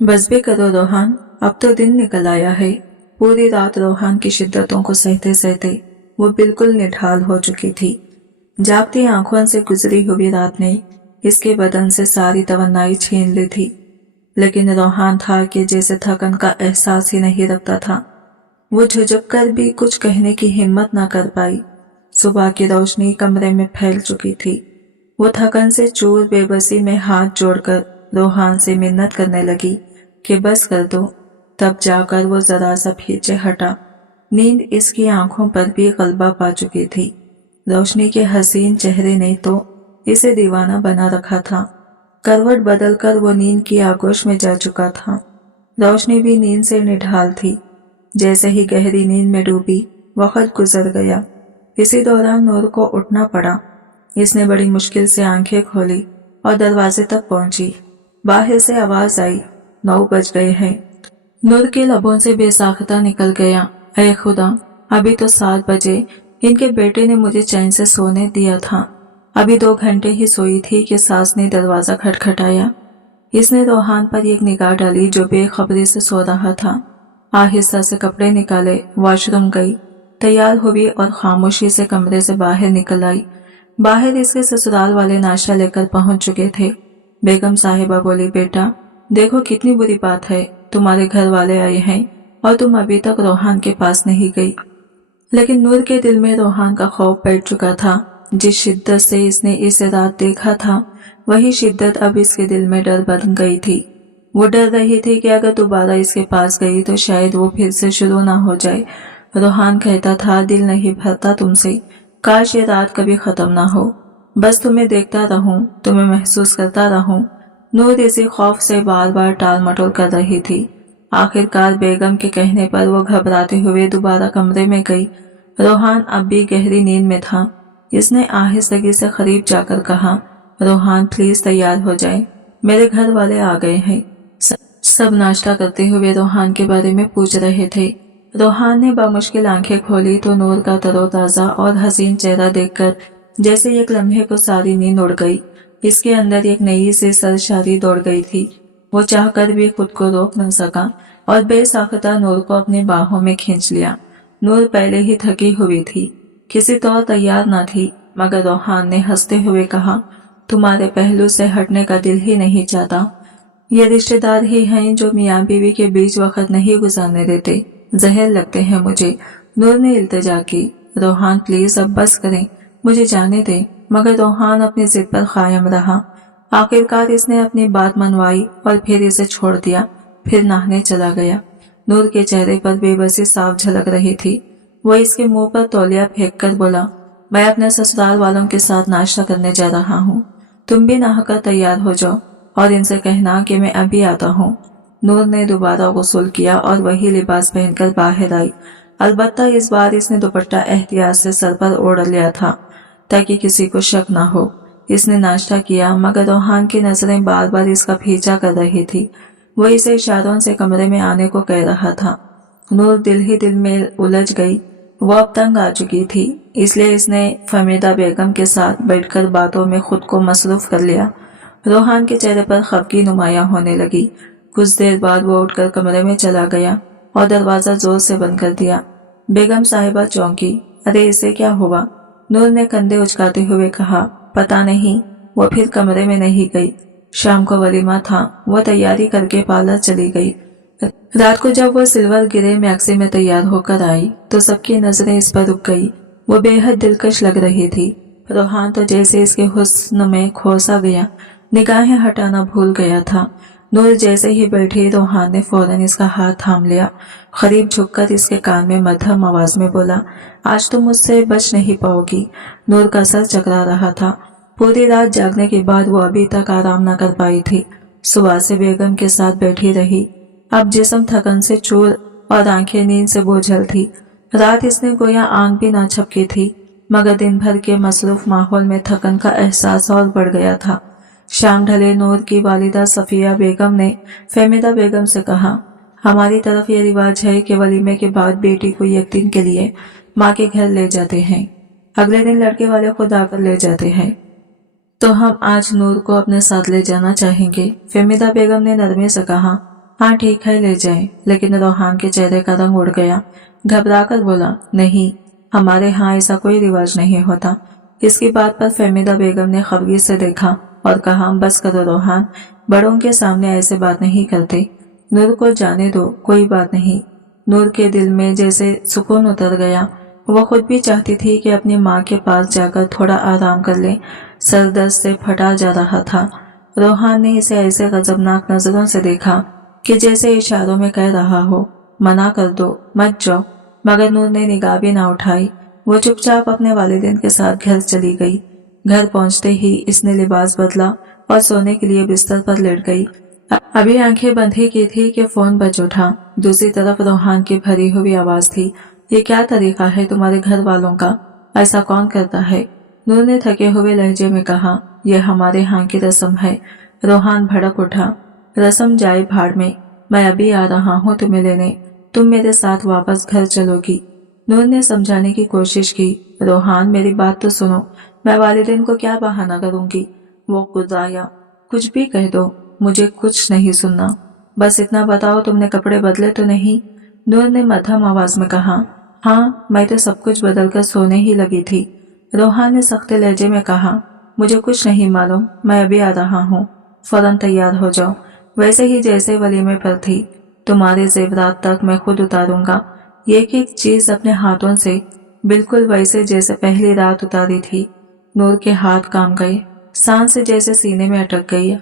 बस भी करो रोहान, अब तो दिन निकल आया है। पूरी रात रोहान की शिद्दतों को सहते सहते वो बिल्कुल निढाल हो चुकी थी। जागती आंखों से गुजरी हुई रात ने इसके बदन से सारी तवन्नाई छीन ली थी, लेकिन रोहान था कि जैसे थकन का एहसास ही नहीं रखता था। वो झुझक कर भी कुछ कहने की हिम्मत न कर पाई। सुबह की रोशनी कमरे में फैल चुकी थी। वो थकन से चूर बेबसी में हाथ जोड़कर रोहान से मिन्नत करने लगी कि बस कर दो। तब जाकर वो जरा सा पीछे हटा। नींद इसकी आंखों पर भी गलबा पा चुकी थी। रोशनी के हसीन चेहरे ने तो इसे दीवाना बना रखा था। करवट बदलकर वो नींद की आगोश में जा चुका था। रोशनी भी नींद से निढाल थी। जैसे ही गहरी नींद में डूबी, वक्त गुजर गया। इसी दौरान नूर को उठना पड़ा। इसने बड़ी मुश्किल से आंखें खोली और दरवाजे तक पहुंची। बाहर से आवाज आई, 9 बज गए हैं। नूर के लबों से बेसाख्ता निकल गया, ऐ खुदा, अभी तो 7 बजे। इनके बेटे ने मुझे चैन से सोने दिया था। अभी 2 घंटे ही सोई थी कि सास ने दरवाजा खटखटाया। इसने रोहान पर एक निगाह डाली जो बेखबरी से सो रहा था। आहिस्ता से कपड़े निकाले, वॉशरूम गई, तैयार हुई और खामोशी से कमरे से बाहर निकल आई। बाहर इसके ससुराल वाले नाश्ता लेकर पहुंच चुके थे। बेगम साहिबा बोली, बेटा देखो कितनी बुरी बात है, तुम्हारे घर वाले आए हैं और तुम अभी तक रोहान के पास नहीं गई। लेकिन नूर के दिल में रोहान का खौफ बैठ चुका था। जिस शिद्दत से इसने इसे रात देखा था, वही शिद्दत अब इसके दिल में डर बन गई थी। वो डर रही थी कि अगर दोबारा इसके पास गई तो शायद वो फिर से शुरू ना हो जाए। रोहान कहता था, दिल नहीं भरता तुमसे, काश ये रात कभी खत्म ना हो, बस तुम्हें देखता रहूं, तुम्हें महसूस करता रहूं। नूर इसी खौफ से बार बार टाल मटोल कर रही थी। आखिरकार बेगम के कहने पर वो घबराते हुए दोबारा कमरे में गई। रोहान अब भी गहरी नींद में था। इसने आहिस्तगी से करीब जाकर कहा, रोहान प्लीज तैयार हो जाए, मेरे घर वाले आ गए हैं। सब नाश्ता करते हुए रोहान के बारे में पूछ रहे थे। रोहान ने बामुश्किल आंखें खोली तो नूर का तरोताजा और हसीन चेहरा देखकर जैसे एक लम्हे को सारी नींद उड़ गई। इसके अंदर एक नई सी सरशारी दौड़ गई थी। वो चाहकर भी खुद को रोक न सका और बेसाख्ता नूर को अपनी बाहों में खींच लिया। नूर पहले ही थकी हुई थी, किसी तौर तैयार न थी, मगर रोहान ने हंसते हुए कहा, तुम्हारे पहलू से हटने का दिल ही नहीं चाहता। ये रिश्तेदार ही हैं जो मियाँ बीवी के बीच वक्त नहीं गुजारने देते, जहर लगते हैं मुझे। नूर ने इल्तिजा की, रोहान प्लीज अब बस करें, मुझे जाने दें। मगर रोहान अपनी जिद पर कायम रहा। आखिरकार इसने अपनी बात मनवाई और फिर इसे छोड़ दिया, फिर नहाने चला गया। नूर के चेहरे पर बेबसी साफ झलक रही थी। वो इसके मुंह पर तौलिया फेंक कर बोला, मैं अपने ससुराल वालों के साथ नाश्ता करने जा रहा हूँ, तुम भी नहाकर तैयार हो जाओ और इनसे कहना कि मैं अभी आता हूँ। नूर ने दोबारा गुस्ल किया और वही लिबास पहनकर बाहर आई। अलबत्ता इस बार इसने दुपट्टा एहतियात से सर पर ओढ़ लिया था ताकि किसी को शक न हो। इसने नाश्ता किया, मगर रोहान की नजरें बार बार इसका पीछा कर रही थी। वो इसे इशारों से कमरे में आने को कह रहा था। नूर दिल ही दिल में उलझ गई। वो अब तंग आ चुकी थी, इसलिए इसने फमीदा बेगम के साथ बैठकर बातों में खुद को मसरूफ कर लिया। रोहान के चेहरे पर खफगी नुमायां होने लगी। कुछ देर बाद वो उठकर कमरे में चला गया और दरवाजा जोर से बंद कर दिया। बेगम साहिबा चौंकी, अरे इसे क्या हुआ? नूर ने कंधे उचकाते हुए कहा, पता नहीं। वो फिर कमरे में नहीं गई। शाम को वलीमा था, वो तैयारी करके पार्लर चली गई। रात को जब वो सिल्वर गिरे मैक्सी में तैयार होकर आई तो सबकी नजरें इस पर रुक गई। वो बेहद दिलकश लग रही थी। रोहान तो जैसे इसके हुस्न में खो सा गया, निगाहें हटाना भूल गया था। नूर जैसे ही बैठी, रोहान ने फौरन इसका हाथ थाम लिया। करीब झुककर इसके कान में मध्यम आवाज में बोला, आज तुम मुझसे बच नहीं पाओगी। नूर का सर चकरा रहा था। पूरी रात जागने के बाद वो अभी तक आराम न कर पाई थी। सुबह से बेगम के साथ बैठी रही। अब जिस्म थकन से चूर और आंखें नींद से बोझल थी। रात इसने गोया आंख भी ना झपकी थी, मगर दिन भर के मसरूफ माहौल में थकन का एहसास और बढ़ गया था। शाम ढले नूर की वालिदा सफिया बेगम ने फहमीदा बेगम से कहा, हमारी तरफ ये रिवाज है कि वलीमे के बाद बेटी को एक दिन के लिए माँ के घर ले जाते हैं। अगले दिन लड़के वाले खुद आकर ले जाते हैं, तो हम आज नूर को अपने साथ ले जाना चाहेंगे। फहमीदा बेगम ने नरमी से कहा, हाँ ठीक है ले जाएं। लेकिन रोहान के चेहरे का रंग उड़ गया। घबराकर बोला, नहीं, हमारे यहाँ ऐसा कोई रिवाज नहीं होता। इसकी बात पर फहमीदा बेगम ने खफगी से देखा और कहा, बस करो रोहान, बड़ों के सामने ऐसे बात नहीं करते। नूर को जाने दो, कोई बात नहीं। नूर के दिल में जैसे सुकून उतर गया। वो खुद भी चाहती थी कि अपनी माँ के पास जाकर थोड़ा आराम कर ले। सर दर्द से फटा जा रहा था। रोहान ने इसे ऐसे गजबनाक नजरों से देखा कि जैसे इशारों में कह रहा हो, मना कर दो, मत जाओ। मगर नूर ने निगाह भी ना उठाई। वो चुपचाप अपने वालिदैन के साथ घर चली गई। घर पहुंचते ही इसने लिबास बदला और सोने के लिए बिस्तर पर लेट गई। अभी आंखें बंद ही की थी कि फोन बज उठा। दूसरी तरफ रोहान की भरी हुई आवाज थी, ये क्या तरीका है तुम्हारे घर वालों का? ऐसा कौन करता है? नूर ने थके हुए लहजे में कहा, यह हमारे यहाँ की रस्म है। रोहान भड़क उठा, रस्म जाए भाड़ में, मैं अभी आ रहा हूँ तुम्हें लेने, तुम मेरे साथ वापस घर चलोगी। नूर ने समझाने की कोशिश की, रोहान मेरी बात तो सुनो, मैं वालिदैन को क्या बहाना करूंगी? वो गुर्राया, कुछ भी कह दो, मुझे कुछ नहीं सुनना, बस इतना बताओ तुमने कपड़े बदले तो नहीं? नूर ने मध्यम आवाज में कहा, हाँ मैं तो सब कुछ बदल कर सोने ही लगी थी। रोहान ने सख्त लहजे में कहा, मुझे कुछ नहीं मालूम, मैं अभी आ रहा हूँ, फौरन तैयार हो जाओ, वैसे ही जैसे वलीमे पर थी। तुम्हारे जेवरात तक मैं खुद उतारूंगा, एक एक चीज अपने हाथों से, बिल्कुल वैसे जैसे पहली रात उतारी थी। नूर के हाथ काम गए, सांस जैसे सीने में अटक गई।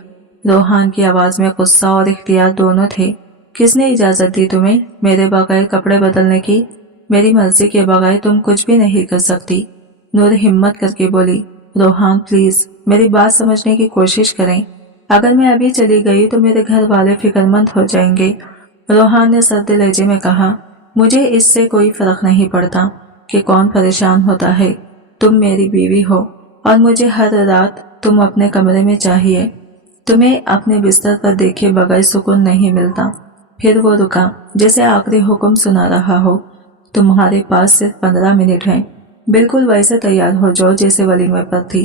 रोहान की आवाज में गुस्सा और इख्तियार दोनों थे। किसने इजाजत दी तुम्हें मेरे बगैर कपड़े बदलने की? मेरी मर्जी के बगैर तुम कुछ भी नहीं कर सकती। नूर हिम्मत करके बोली, रोहान प्लीज मेरी बात समझने की कोशिश करें, अगर मैं अभी चली गई तो मेरे घर वाले फिक्रमंद हो जाएंगे। रोहान ने सर्द लहजे में कहा, मुझे इससे कोई फर्क नहीं पड़ता कि कौन परेशान होता है, तुम मेरी बीवी हो और मुझे हर रात तुम अपने कमरे में चाहिए। तुम्हें अपने बिस्तर पर देखे बगैर सुकून नहीं मिलता। फिर वो रुका, जैसे आखिरी हुक्म सुना रहा हो, तुम्हारे पास सिर्फ 15 मिनट हैं, बिल्कुल वैसे तैयार हो जाओ जैसे वलीमे पर थी,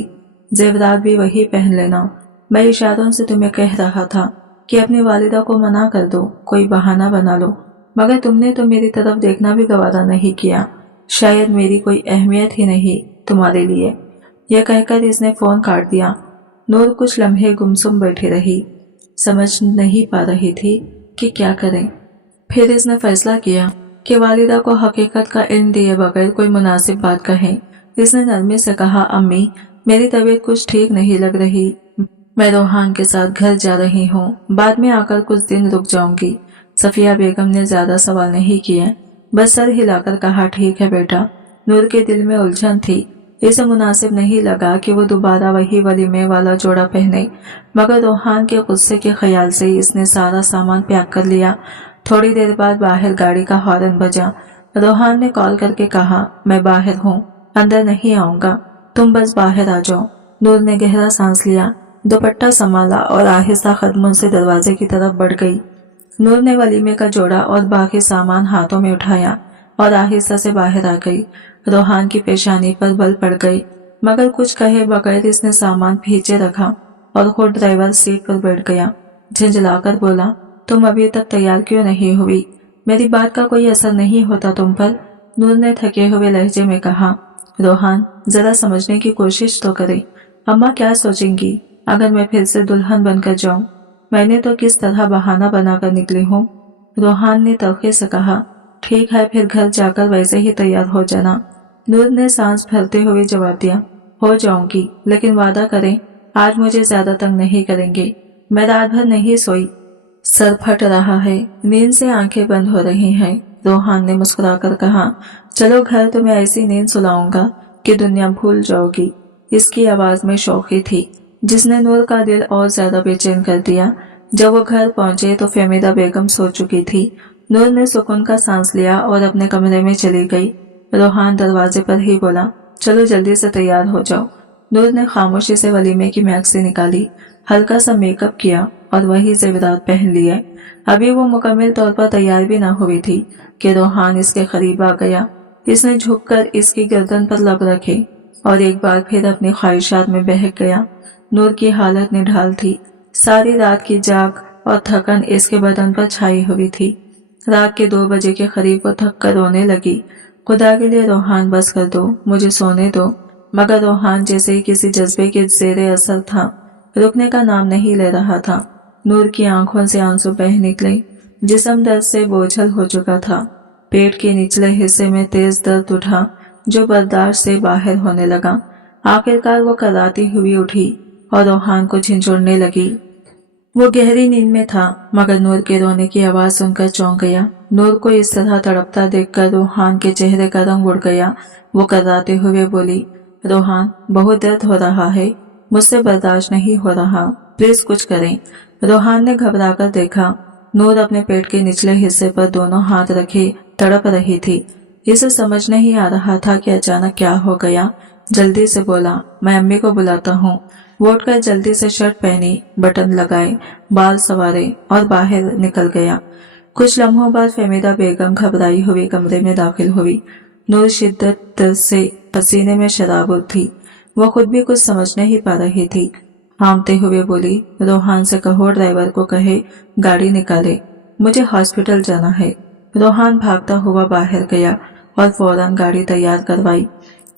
जेवरात भी वही पहन लेना। मैं इशारों से तुम्हें कह रहा था कि अपनी वालिदा को मना कर दो, कोई बहाना बना लो, मगर तुमने तो मेरी तरफ देखना भी गवारा नहीं किया। शायद मेरी कोई अहमियत ही नहीं तुम्हारे लिए। यह कहकर इसने फोन काट दिया। नूर कुछ लम्हे गुमसुम बैठी रही, समझ नहीं पा रही थी कि क्या करें। फिर इसने फैसला किया कि वालिदा को हकीकत का इल्म दिए बगैर कोई मुनासिब बात कहें। इसने नरमी से कहा, अम्मी मेरी तबीयत कुछ ठीक नहीं लग रही, मैं रोहान के साथ घर जा रही हूँ, बाद में आकर कुछ दिन रुक जाऊंगी। सफिया बेगम ने ज्यादा सवाल नहीं किए, बस सर हिलाकर कहा, ठीक है बेटा। नूर के दिल में उलझन थी, इसे मुनासिब नहीं लगा कि वो दोबारा वही वलीमे वाला जोड़ा पहने, मगर रोहान के गुस्से के ख्याल से इसने सारा सामान पैक कर लिया। थोड़ी देर बाद बाहर गाड़ी का हॉर्न बजा। रोहान ने कॉल करके कहा, मैं बाहर हूँ, अंदर नहीं आऊंगा, तुम बस बाहर आ जाओ। नूर ने गहरा सांस लिया, दुपट्टा संभाला और आहिस्ता कदमों से दरवाजे की तरफ बढ़ गई। नूर ने वलीमे का जोड़ा और बाकी सामान हाथों में उठाया और आहिस्ता से बाहर आ गई। रोहान की पेशानी पर बल पड़ गई, मगर कुछ कहे बगैर इसने सामान पीछे रखा और खुद ड्राइवर सीट पर बैठ गया। झंझलाकर बोला, तुम अभी तक तैयार क्यों नहीं हुई? मेरी बात का कोई असर नहीं होता तुम पर? नूर ने थके हुए लहजे में कहा, रोहान जरा समझने की कोशिश तो करे, अम्मा क्या सोचेंगी अगर मैं फिर से दुल्हन बनकर जाऊं? मैंने तो किस तरह बहाना बनाकर निकली हूँ। रोहान ने तलखे से कहा, ठीक है फिर घर जाकर वैसे ही तैयार हो जाना। नूर ने सांस भरते हुए जवाब दिया, हो जाऊंगी, लेकिन वादा करें आज मुझे ज्यादा तंग नहीं करेंगे, मैं रात भर नहीं सोई, सर फट रहा है, नींद से आंखें बंद हो रही हैं। रोहान ने मुस्कुराकर कहा, चलो घर तुम्हें ऐसी नींद सुलाऊंगा कि दुनिया भूल जाओगी। इसकी आवाज में शौकी थी जिसने नूर का दिल और ज्यादा बेचैन कर दिया। जब वो घर पहुंचे तो फहमीदा बेगम सो चुकी थी। नूर ने सुकून का सांस लिया और अपने कमरे में चली गई। रोहान दरवाजे पर ही बोला, चलो जल्दी से तैयार हो जाओ। नूर ने खामोशी से वलीमे की मैक्सी निकाली, हल्का सा मेकअप किया और वही जेवरात पहन लिए। अभी वो मुकम्मल तौर पर तैयार भी न हुई थी कि रोहान इसके करीब आ गया। इसने झुककर इसकी गर्दन पर लब रखे और एक बार फिर अपनी ख्वाहिशात में बहक गया। नूर की हालत निढाल थी, सारी रात की जाग और थकन इसके बदन पर छाई हुई थी। रात के 2 बजे के करीब वो थक कर रोने लगी। खुदा के लिए रोहान बस कर दो, मुझे सोने दो। मगर रोहान जैसे ही किसी जज्बे के जेरे असर था, रुकने का नाम नहीं ले रहा था। नूर की आंखों से आंसू बह निकले। जिस्म दर्द से बोझल हो चुका था। पेट के निचले हिस्से में तेज दर्द उठा जो बर्दाश्त से बाहर होने लगा। आखिरकार वो कराती हुई उठी और रोहान को झिंझोड़ने लगी। वो गहरी नींद में था मगर नूर के रोने की आवाज सुनकर चौंक गया। नूर को इस तरह तड़पता देखकर रोहान के चेहरे का रंग उड़ गया। वो कराते हुए बोली, रोहान बहुत दर्द हो रहा है, मुझसे बर्दाश्त नहीं हो रहा, प्लीज कुछ करें। रोहान ने घबराकर देखा। नूर अपने पेट के निचले हिस्से पर दोनों हाथ रखे तड़प रही थी। इसे समझ नहीं आ रहा था कि अचानक क्या हो गया। जल्दी से बोला, मैं अम्मी को बुलाता हूँ। वो उठकर जल्दी से शर्ट पहनी, बटन लगाए, बाल संवारे और बाहर निकल गया। कुछ लम्हों बाद फहमीदा बेगम घबराई हुई कमरे में दाखिल हुई। नूर शिद्दत से पसीने में शराबुर थी। वो खुद भी कुछ समझ नहीं पा रही थी। हामते हुए बोली, रोहान से कहो ड्राइवर को कहे गाड़ी निकाले, मुझे हॉस्पिटल जाना है। रोहान भागता हुआ बाहर गया और फौरन गाड़ी तैयार करवाई।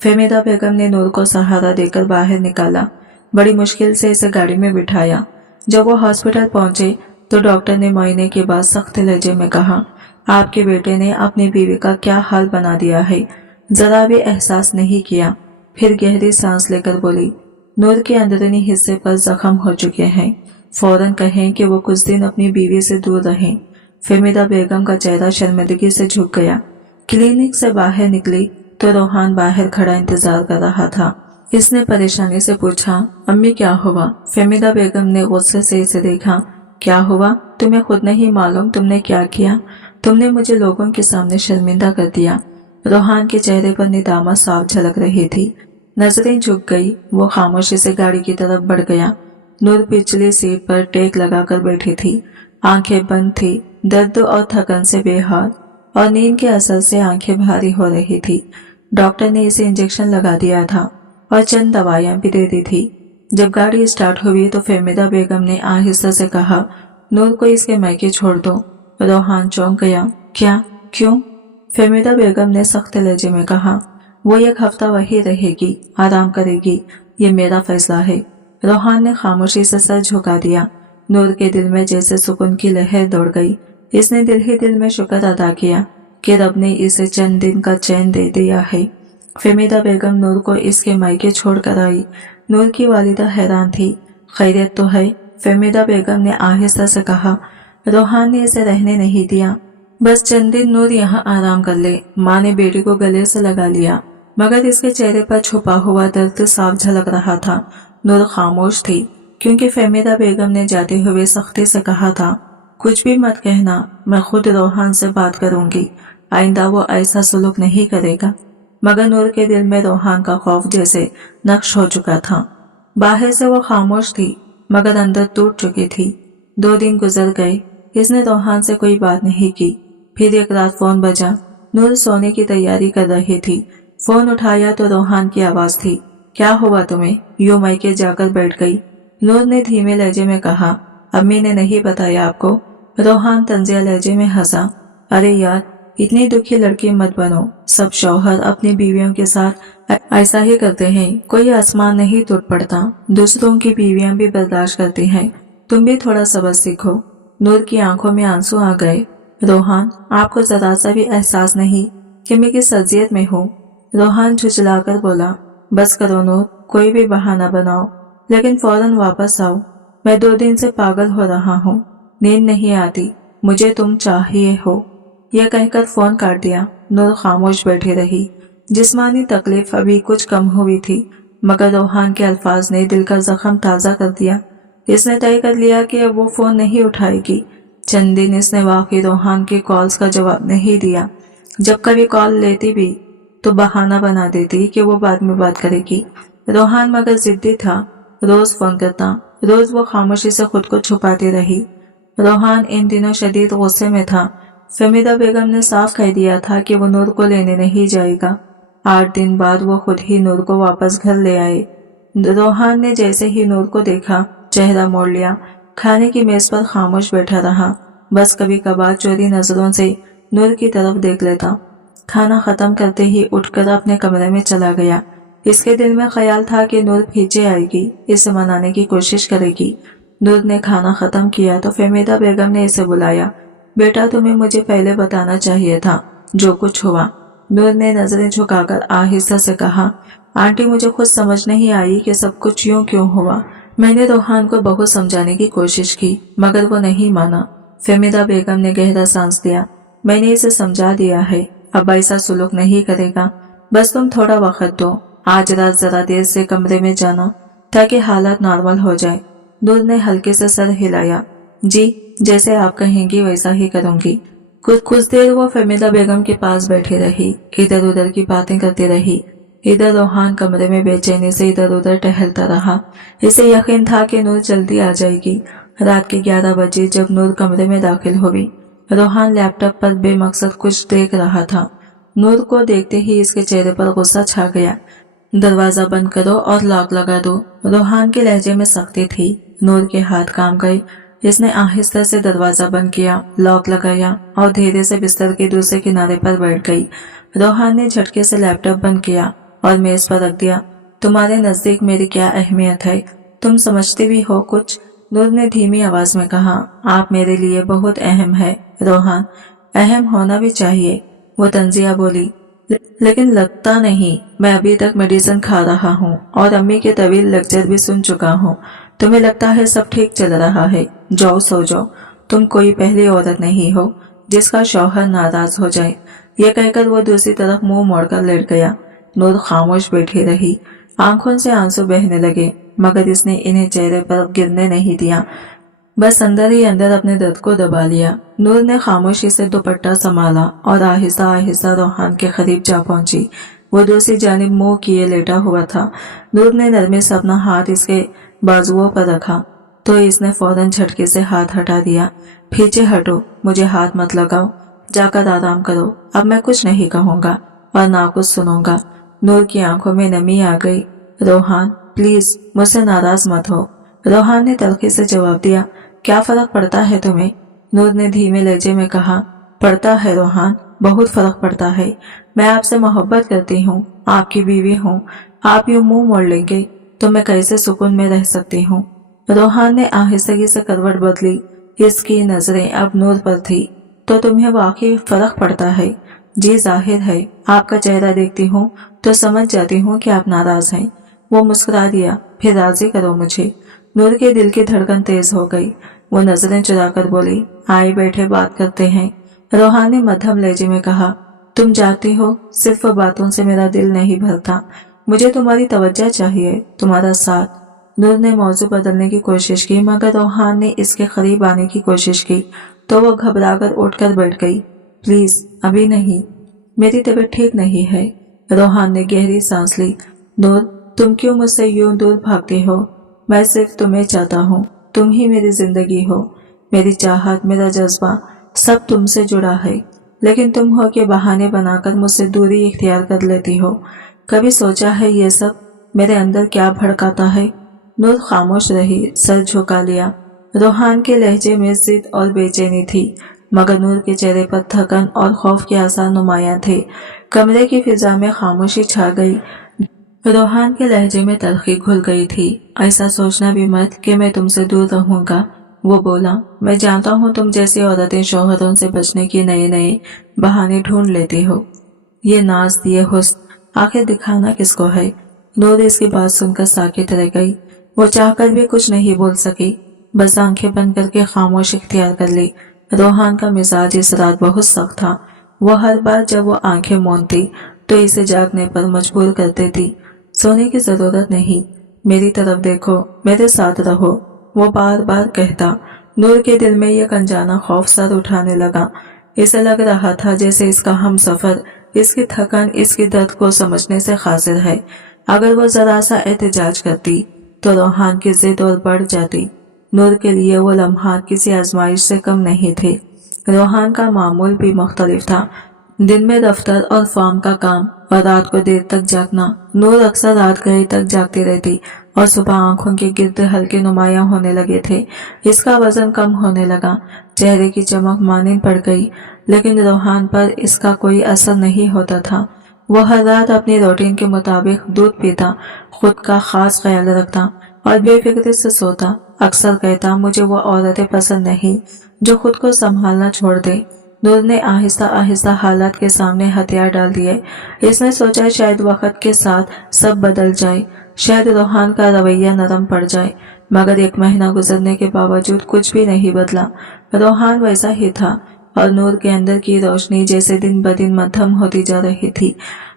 फहमीदा बेगम ने नूर को सहारा देकर बाहर निकाला। बड़ी मुश्किल से इसे गाड़ी में बिठाया। जब वो हॉस्पिटल पहुंचे तो डॉक्टर ने मुआयने के बाद सख्त लहजे में कहा, आपके बेटे ने अपनी बीवी का क्या हाल बना दिया है, जरा भी एहसास नहीं किया। फिर गहरी सांस लेकर बोली, नूर के अंदरूनी हिस्से पर जख्म हो चुके हैं, फौरन कहें कि वो कुछ दिन अपनी बीवी से दूर रहें। फहमीदा बेगम का चेहरा शर्मिंदगी से झुक गया। क्लिनिक से बाहर निकली तो रोहान बाहर खड़ा इंतजार कर रहा था। इसने परेशानी से पूछा, अम्मी क्या हुआ? फहमीदा बेगम ने गुस्से से इसे देखा। क्या हुआ? तुम्हें खुद नहीं मालूम तुमने क्या किया? तुमने मुझे लोगों के सामने शर्मिंदा कर दिया। रोहान के चेहरे पर निदामत साफ झलक रही थी। नजरें झुक गई। वो खामोशी से गाड़ी की तरफ बढ़ गया। नूर पिछली सीट पर टेक लगाकर बैठी थी। आंखें बंद थी। दर्द और थकन से बेहाल और नींद के असर से आंखें भारी हो रही थी। डॉक्टर ने इसे इंजेक्शन लगा दिया था और चंद दवाइयां भी दे दी थी। जब गाड़ी स्टार्ट हुई तो फहमीदा बेगम ने आहिस्ता से कहा, नूर को इसके मायके छोड़ दो। रोहान चौंक गया। क्या? क्यों? फहमीदा बेगम ने सख्त लहजे में कहा, वो 1 हफ्ता वही रहेगी, आराम करेगी, ये मेरा फैसला है। रोहान ने खामोशी से सर झुका दिया। नूर के दिल में जैसे सुकून की लहर दौड़ गई। इसने दिल ही दिल में शुक्र अदा किया कि रब ने इसे चंद दिन का चैन दे दिया है। फहमीदा बेगम नूर को इसके मायके छोड़ कर आई। नूर की वालिदा हैरान थी। खैरियत तो है? फहमीदा बेगम ने आहिस्ता से कहा। रोहान ने इसे रहने नहीं दिया। बस चंद दिन नूर यहाँ आराम कर ले। माँ ने बेटी को गले से लगा लिया मगर इसके चेहरे पर छुपा हुआ दर्द साफ झलक रहा था। नूर खामोश थी क्योंकि फहमीदा बेगम ने जाते हुए सख्ती से कहा था, कुछ भी मत कहना, मैं खुद रोहान से बात करूंगी, आइंदा वो ऐसा सलूक नहीं करेगा। मगर नूर के दिल में रोहान का खौफ जैसे नक्श हो चुका था। बाहर से वो खामोश थी मगर अंदर टूट चुकी थी। 2 दिन गुजर गए। इसने रोहान से कोई बात नहीं की। फिर एक रात फोन बजा। नूर सोने की तैयारी कर रही थी। फोन उठाया तो रोहान की आवाज थी। क्या हुआ तुम्हें? यूं मायके जाकर बैठ गई। नूर ने धीमे लहजे में कहा, अम्मी ने नहीं बताया आपको? रोहान तंजिया लहजे में हंसा। अरे यार, इतनी दुखी लड़की मत बनो। सब शौहर अपनी बीवियों के साथ ऐसा ही करते हैं। कोई आसमान नहीं टूट पड़ता। दूसरों की बीवियां भी बर्दाश्त करती हैं। तुम भी थोड़ा सब्र सीखो। नूर की आंखों में आंसू आ गए। रोहान, आपको जरा सा भी एहसास नहीं कि मैं किस अजियत में हूँ? रोहान झुझलाकर बोला, बस करो नूर, कोई भी बहाना बनाओ, लेकिन फौरन वापस आओ। मैं 2 दिन से पागल हो रहा हूँ, नींद नहीं आती, मुझे तुम चाहिए हो। यह कहकर फोन काट दिया। नूर खामोश बैठी रही। जिस्मानी तकलीफ अभी कुछ कम हुई थी मगर रोहान के अल्फाज ने दिल का जख्म ताज़ा कर दिया। इसने तय कर लिया कि अब वो फोन नहीं उठाएगी। चंद दिन इसने वाकई रोहान की कॉल्स का जवाब नहीं दिया। जब कभी कॉल लेती भी तो बहाना बना देती कि वो बाद में बात करेगी। रोहान मगर जिद्दी था। रोज फोन करता। रोज वो खामोशी से खुद को छुपाती रही। रोहान इन दिनों शदीद गुस्से में था। फहमीदा बेगम ने साफ कह दिया था कि वो नूर को लेने नहीं जाएगा। 8 दिन बाद वो खुद ही नूर को वापस घर ले आए। रोहान ने जैसे ही नूर को देखा चेहरा मोड़ लिया। खाने की मेज पर खामोश बैठा रहा, बस कभी कभार चोरी नजरों से नूर की तरफ देख लेता। खाना खत्म करते ही उठकर अपने कमरे में चला गया। इसके दिल में ख्याल था कि नूर पीछे आएगी, इसे मनाने की कोशिश करेगी। नूर ने खाना खत्म किया तो फहमीदा बेगम ने इसे बुलाया। बेटा, तुम्हें मुझे पहले बताना चाहिए था जो कुछ हुआ। नूर ने नजरें झुकाकर आहिस्ता से कहा, आंटी, मुझे खुद समझ नहीं आई कि सब कुछ यूं क्यों हुआ। मैंने रोहान को बहुत समझाने की कोशिश की मगर वो नहीं माना। फहमीदा बेगम ने गहरा सांस लिया। मैंने इसे समझा दिया है, अब ऐसा सुलूक नहीं करेगा। बस तुम थोड़ा वक्त दो। आज रात जरा देर से कमरे में जाना ताकि हालात नॉर्मल हो जाए। नूर ने हल्के से सर हिलाया। जी, जैसे आप कहेंगी वैसा ही करूंगी। कुछ देर वो फहमीदा बेगम के पास बैठी रही, इधर उधर की बातें करती रही। इधर रोहान कमरे में बेचैनी से इधर उधर टहलता रहा। इसे यकीन था कि नूर जल्दी आ जाएगी। रात के 11 बजे जब नूर कमरे में दाखिल हुई, रोहान लैपटॉप पर बेमकसद कुछ देख रहा था। नूर को देखते ही इसके चेहरे पर गुस्सा छा गया। दरवाजा बंद करो और लॉक लगा दो। रोहान के लहजे में सख्ती थी। नूर के हाथ काम गए। इसने आहिस्ता से दरवाजा बंद किया, लॉक लगाया और धीरे से बिस्तर के दूसरे किनारे पर बैठ गई। रोहान ने झटके से लैपटॉप बंद किया और मेज पर रख दिया। तुम्हारे नजदीक मेरी क्या अहमियत है, तुम समझती भी हो कुछ? नूर ने धीमी आवाज में कहा, आप मेरे लिए बहुत अहम है रोहान। अहम होना भी चाहिए, वो तंजिया बोली, लेकिन लगता नहीं। मैं अभी तक मेडिसिन खा रहा हूँ और अम्मी के तवील लेक्चर भी सुन चुका हूँ। तुम्हें लगता है सब ठीक चल रहा है, जाओ सो जाओ। तुम कोई पहली औरत नहीं हो जिसका शौहर नाराज हो जाए। ये कहकर वो दूसरी तरफ मुंह मोड़कर लेट गया। नूर खामोश बैठी रही। आंखों से आंसू बहने लगे मगर इसने इन्हें चेहरे पर गिरने नहीं दिया, बस अंदर ही अंदर अपने दर्द को दबा लिया। नूर ने खामोशी से दुपट्टा संभाला और आहिस्ता आहिस्ता रोहान के करीब जा पहुंची। वो दूसरी जानिब मुंह किए लेटा हुआ था। नूर ने नरमी से अपना हाथ इसके बाजुओं पर रखा तो इसने फौरन झटके से हाथ हटा दिया। पीछे हटो, मुझे हाथ मत लगाओ, जाकर आराम करो। अब मैं कुछ नहीं कहूंगा और ना कुछ सुनूंगा। नूर की आंखों में नमी आ गई। रोहान, प्लीज मुझसे नाराज मत हो। रोहान ने तलखी से जवाब दिया, क्या फर्क पड़ता है तुम्हें? नूर ने धीमे लहजे में कहा, पड़ता है रोहान, बहुत फर्क पड़ता है। मैं आपसे मोहब्बत करती हूँ, आपकी बीवी हूँ। आप यूं मुंह मोड़ लेंगे तो मैं कैसे सुकून में रह सकती हूँ? रोहान ने आहिस्तगी से करवट बदली। इसकी नजरें अब नूर पर थी। तो तुम्हें वाकई फर्क पड़ता है? जी जाहिर है, आपका चेहरा देखती हूँ तो समझ जाती हूँ कि आप नाराज हैं। वो मुस्कुरा दिया, फिर राजी करो मुझे। नूर के दिल की धड़कन तेज हो गई। वो नजरें चुराकर बोली, आए बैठे बात करते हैं। रोहान ने मध्यम लहजे में कहा, तुम जानती हो सिर्फ बातों से मेरा दिल नहीं भरता, मुझे तुम्हारी तवज्जो चाहिए, तुम्हारा साथ। नूर ने मौजू बदलने की कोशिश की मगर रोहान ने इसके करीब आने की कोशिश की तो वो घबराकर उठकर बैठ गई। प्लीज अभी नहीं, मेरी तबीयत ठीक नहीं है। रोहान ने गहरी सांस ली। नूर, तुम क्यों मुझसे यूं दूर भागती हो? मैं सिर्फ तुम्हें चाहता हूँ, तुम ही मेरी जिंदगी हो। मेरी चाहत, मेरा जज्बा सब तुमसे जुड़ा है, लेकिन तुम हो के बहाने बनाकर मुझसे दूरी इख्तियार कर लेती हो। कभी सोचा है ये सब मेरे अंदर क्या भड़काता है? नूर खामोश रही, सर झुका लिया। रोहान के लहजे में जिद और बेचैनी थी मगर नूर के चेहरे पर थकन और खौफ के आसार नुमाया थे। कमरे की फिजा में खामोशी छा गई। रोहान के लहजे में तलखी घुल गई थी। ऐसा सोचना भी मत कि मैं तुमसे दूर रहूंगा, वो बोला। मैं जानता हूँ तुम जैसी औरतें शौहरों से बचने के नए नए बहाने ढूंढ लेती हो। ये नाज दिए हुस्न आखिर दिखाना किसको है? नूर इसकी बात सुनकर साकित रह गई। वो चाहकर भी कुछ नहीं बोल सकी, बस आंखें बंद करके खामोश इख्तियार कर ली। रोहान का मिजाज इस रात बहुत सख्त था। वो हर बार जब वो आंखें मूंदती तो इसे जागने पर मजबूर कर देती। सोने की जरूरत नहीं, मेरी तरफ देखो, मेरे साथ रहो, वो बार बार कहता। नूर के दिल में यह अनजाना खौफ सर उठाने लगा। इसे लग रहा था जैसे इसका हम सफर इसकी थकन, इसकी दर्द को समझने से कासिर है। अगर वो जरा सा एहतजाज करती तो रोहान की जिद और बढ़ जाती। नूर के लिए वो लम्हात किसी आजमाइश से कम नहीं थे। रोहान का मामूल भी मुख्तलिफ था। दिन में दफ्तर और फार्म का काम और रात को देर तक जागना। नूर अक्सर रात गए तक जागती रहती और सुबह आंखों के गिर्द हल्के नुमायां होने लगे थे। इसका वजन कम होने लगा, चेहरे की चमक मानिन पड़ गई, लेकिन रोहान पर इसका कोई असर नहीं होता था। वह हर रात अपनी रूटीन के मुताबिक दूध पीता, खुद का खास ख्याल रखता और बेफिक्री से सोता। अक्सर कहता, मुझे वो औरतें पसंद नहीं जो खुद को संभालना छोड़ दे। नूर ने आहिस्ता आहिस्ता हालात के सामने हथियार डाल दिए। इसने सोचा शायद वक्त के साथ सब बदल जाए, शायद रोहान का रवैया नरम पड़ जाए, मगर 1 महीना गुजरने के बावजूद कुछ भी नहीं बदला। रोहान वैसा ही था और नूर के अंदर की रोशनी जैसे दिन ब दिन मध्यम होती जा रही थी।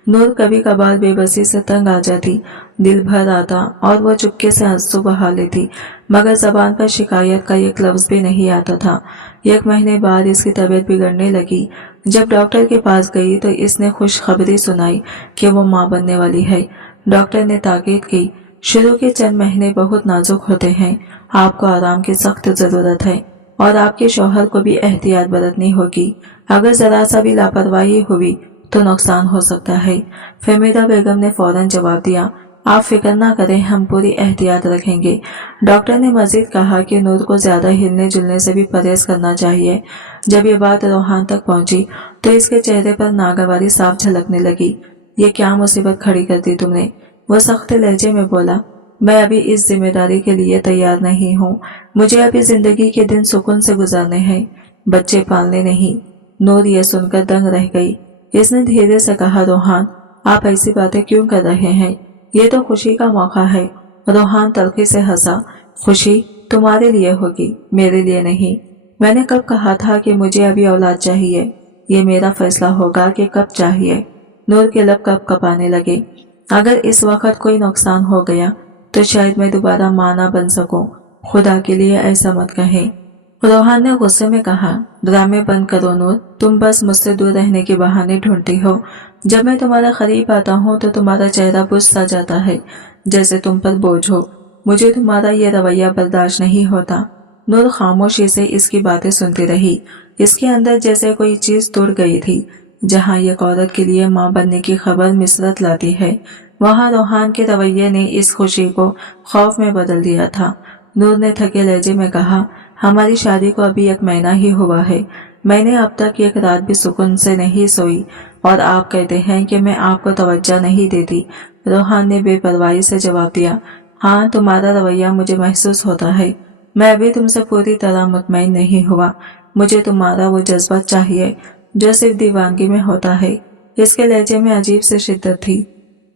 नूर कभी कभार बेबसी से तंग आ जाती, दिल भर आता और वह चुपके से आंसू बहा लेती, मगर जबान पर शिकायत का एक लफ्ज भी नहीं आता था। 1 महीने बाद इसकी तबीयत बिगड़ने लगी। जब डॉक्टर के पास गई तो इसने खुशखबरी सुनाई कि वो मां बनने वाली है। डॉक्टर ने ताकीद की, शुरू के चंद महीने बहुत नाजुक होते हैं, आपको आराम की सख्त जरूरत है और आपके शौहर को भी एहतियात बरतनी होगी। अगर जरा सा भी लापरवाही हुई तो नुकसान हो सकता है। फहमीदा बेगम ने फौरन जवाब दिया, आप फिक्र ना करें, हम पूरी एहतियात रखेंगे। डॉक्टर ने मजीद कहा कि नूर को ज्यादा हिलने जुलने से भी परहेज करना चाहिए। जब ये बात रोहान तक पहुंची तो इसके चेहरे पर नागवारी साफ झलकने लगी। ये क्या मुसीबत खड़ी कर दी तुमने? वो सख्त लहजे में बोला, मैं अभी इस जिम्मेदारी के लिए तैयार नहीं हूँ। मुझे अभी जिंदगी के दिन सुकून से गुजारने हैं, बच्चे पालने नहीं। नूर ये सुनकर दंग रह गई। इसने धीरे से कहा, रोहान, आप ऐसी बातें क्यों कर रहे हैं? ये तो खुशी का मौका है। रोहान तलखी से हंसा, खुशी तुम्हारे लिए होगी, मेरे लिए नहीं। मैंने कब कहा था कि मुझे अभी औलाद चाहिए? ये मेरा फैसला होगा कि कब चाहिए। नूर के लब कप कपाने लगे। अगर इस वक्त कोई नुकसान हो गया तो शायद मैं दोबारा मां ना बन सकूं। खुदा के लिए ऐसा मत कहें। रोहान ने गुस्से में कहा, ड्रामे बंद करो नूर, तुम बस मुझसे दूर रहने के बहाने ढूंढती हो। जब मैं तुम्हारा करीब आता हूँ तो तुम्हारा चेहरा बुझ सा जाता है, जैसे तुम पर बोझ हो। मुझे तुम्हारा ये रवैया बर्दाश्त नहीं होता। नूर खामोशी से इसकी बातें सुनती रही। इसके अंदर जैसे कोई चीज टूट गई थी। जहाँ एक औरत के लिए माँ बनने की खबर मिसरत लाती है, वहाँ रोहान के रवैये ने इस खुशी को खौफ में बदल दिया था। नूर ने थके लहजे में कहा, हमारी शादी को अभी 1 महीना ही हुआ है। मैंने अब तक एक रात भी सुकून से नहीं सोई और आप कहते हैं कि मैं आपको तवज्जो नहीं देती। रोहान ने बेपरवाही से जवाब दिया, हाँ, तुम्हारा रवैया मुझे महसूस होता है। मैं अभी तुमसे पूरी तरह मुतमईन नहीं हुआ। मुझे तुम्हारा वो जज्बा चाहिए जो सिर्फ दीवानगी में होता है। इसके लहजे में अजीब सी शिद्दत थी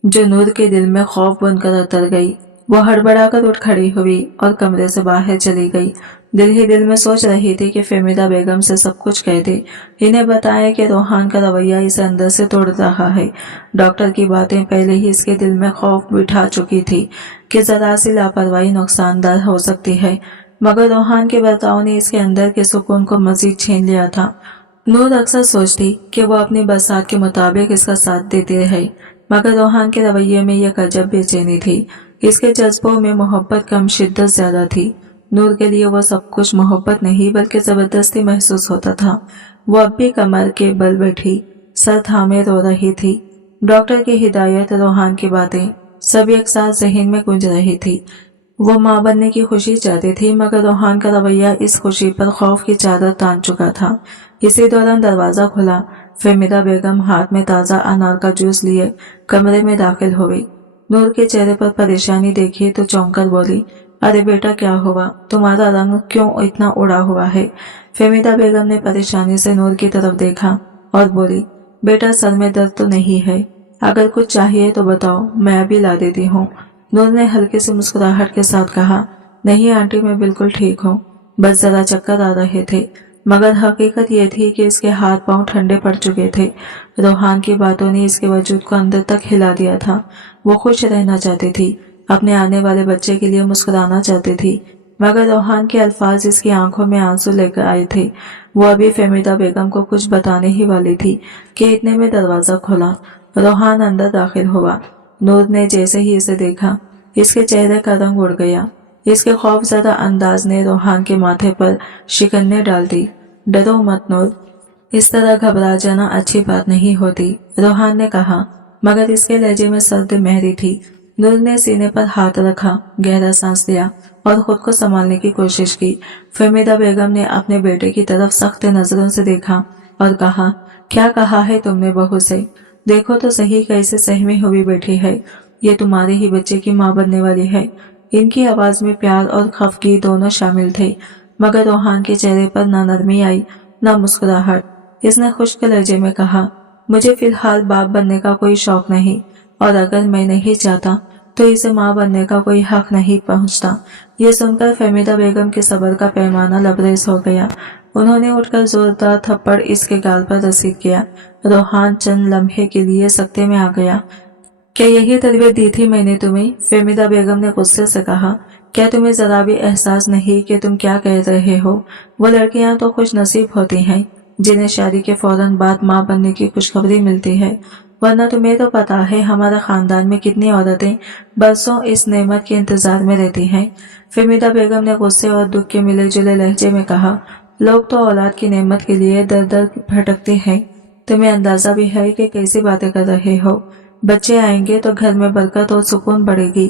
जो नूर के दिल में खौफ बनकर उतर गई। वो हड़बड़ाकर उठ खड़ी हुई और कमरे से बाहर चली गई। दिल ही दिल में सोच रही थी कि फहमीदा बेगम से सब कुछ कह दे, इन्हें बताया कि रोहान का रवैया इसे अंदर से तोड़ रहा है। डॉक्टर की बातें पहले ही इसके दिल में खौफ बिठा चुकी थी कि जरा सी लापरवाही नुकसानदार हो सकती है, मगर रोहान के बर्ताव ने इसके अंदर के सुकून को मजीद छीन लिया था। नूर अक्सर सोचती कि वो अपनी बरसात के मुताबिक इसका साथ देती रहे, मगर रोहान के रवैये में यह गजब बेचैनी थी। इसके जज्बों में मोहब्बत कम, शिद्दत ज्यादा थी। नूर के लिए वो सब कुछ मोहब्बत नहीं बल्कि जबरदस्ती महसूस होता था। वो अब भी कमर के बल बैठी, सर थामे रो रही थी। डॉक्टर की हिदायत, रोहान की बातें, सब एक साथ जहन में गूंज रही थी। वो मां बनने की खुशी चाहती थी, मगर रोहान का रवैया इस खुशी पर खौफ की चादर तान चुका था। इसी दौरान दरवाजा खुला। फहमीदा बेगम हाथ में ताजा अनार का जूस लिए कमरे में दाखिल हुई। नूर के चेहरे पर परेशानी देखी तो चौंक कर बोली, अरे बेटा, क्या हुआ? तुम्हारा रंग क्यों इतना उड़ा हुआ है? फहमीदा बेगम ने परेशानी से नूर की तरफ देखा और बोली, बेटा, सर में दर्द तो नहीं है? अगर कुछ चाहिए तो बताओ, मैं अभी ला देती हूँ। नूर ने हल्की सी मुस्कुराहट के साथ कहा, नहीं आंटी, मैं बिल्कुल ठीक हूँ, बस जरा चक्कर आ रहे थे। मगर हकीकत ये थी कि इसके हाथ पांव ठंडे पड़ चुके थे। रोहान की बातों ने इसके वजूद को अंदर तक हिला दिया था। वो खुश रहना चाहती थी, अपने आने वाले बच्चे के लिए मुस्कुराना चाहती थी, मगर रोहान के अल्फाज इसकी आंखों में आंसू लेकर आए थे। वो अभी फहमीदा बेगम को कुछ बताने ही वाली थी कि इतने में दरवाजा खुला। रोहान अंदर दाखिल हुआ। नूर ने जैसे ही इसे देखा, इसके चेहरे का रंग उड़ गया। इसके खौफजदा अंदाज ने रोहान के माथे पर शिकन्ने डाल दी। डरो मत नूर, इस तरह घबरा जाना अच्छी बात नहीं होती, रोहान ने कहा, मगर इसके लहजे में सर्द मेहरी थी। नूर ने सीने पर हाथ रखा, गहरा सांस लिया और खुद को संभालने की कोशिश की। फहमीदा बेगम ने अपने बेटे की तरफ सख्त नजरों से देखा और कहा, क्या कहा है तुमने बहू से? देखो तो सही कैसे सहमी हुई बैठी है। ये तुम्हारे ही बच्चे की माँ बनने वाली है। इनकी आवाज में प्यार और खफगी दोनों शामिल थे, मगर रोहान के चेहरे पर न नरमी आई न मुस्कुराहट। इसने खुश्क लहजे में कहा, मुझे फिलहाल बाप बनने का कोई शौक नहीं, और अगर मैं नहीं चाहता तो इसे माँ बनने का कोई हक नहीं पहुँचता। ये सुनकर फहमीदा बेगम के सब्र का पैमाना लबरेज हो गया। उन्होंने उठकर जोरदार थप्पड़ इसके गाल पर रसीद किया। रोहान चंद लम्हे के लिए सकते में आ गया। क्या यही तरबियत दी थी मैंने तुम्हें? फहमीदा बेगम ने गुस्से से कहा, क्या तुम्हें जरा भी एहसास नहीं कि तुम क्या कह रहे हो? वो लड़कियां तो खुश नसीब होती हैं जिन्हें शादी के फौरन बाद माँ बनने की खुशखबरी मिलती है, वरना तुम्हें तो पता है हमारे खानदान में कितनी औरतें बरसों इस नेमत के इंतजार में रहती हैं। फहमीदा बेगम ने गुस्से और दुख के मिले जुले लहजे में कहा, लोग तो औलाद की नेमत के लिए दर दर भटकते हैं। तुम्हें अंदाजा भी है कि कैसी बातें कर रहे हो? बच्चे आएंगे तो घर में बरकत और सुकून बढ़ेगी,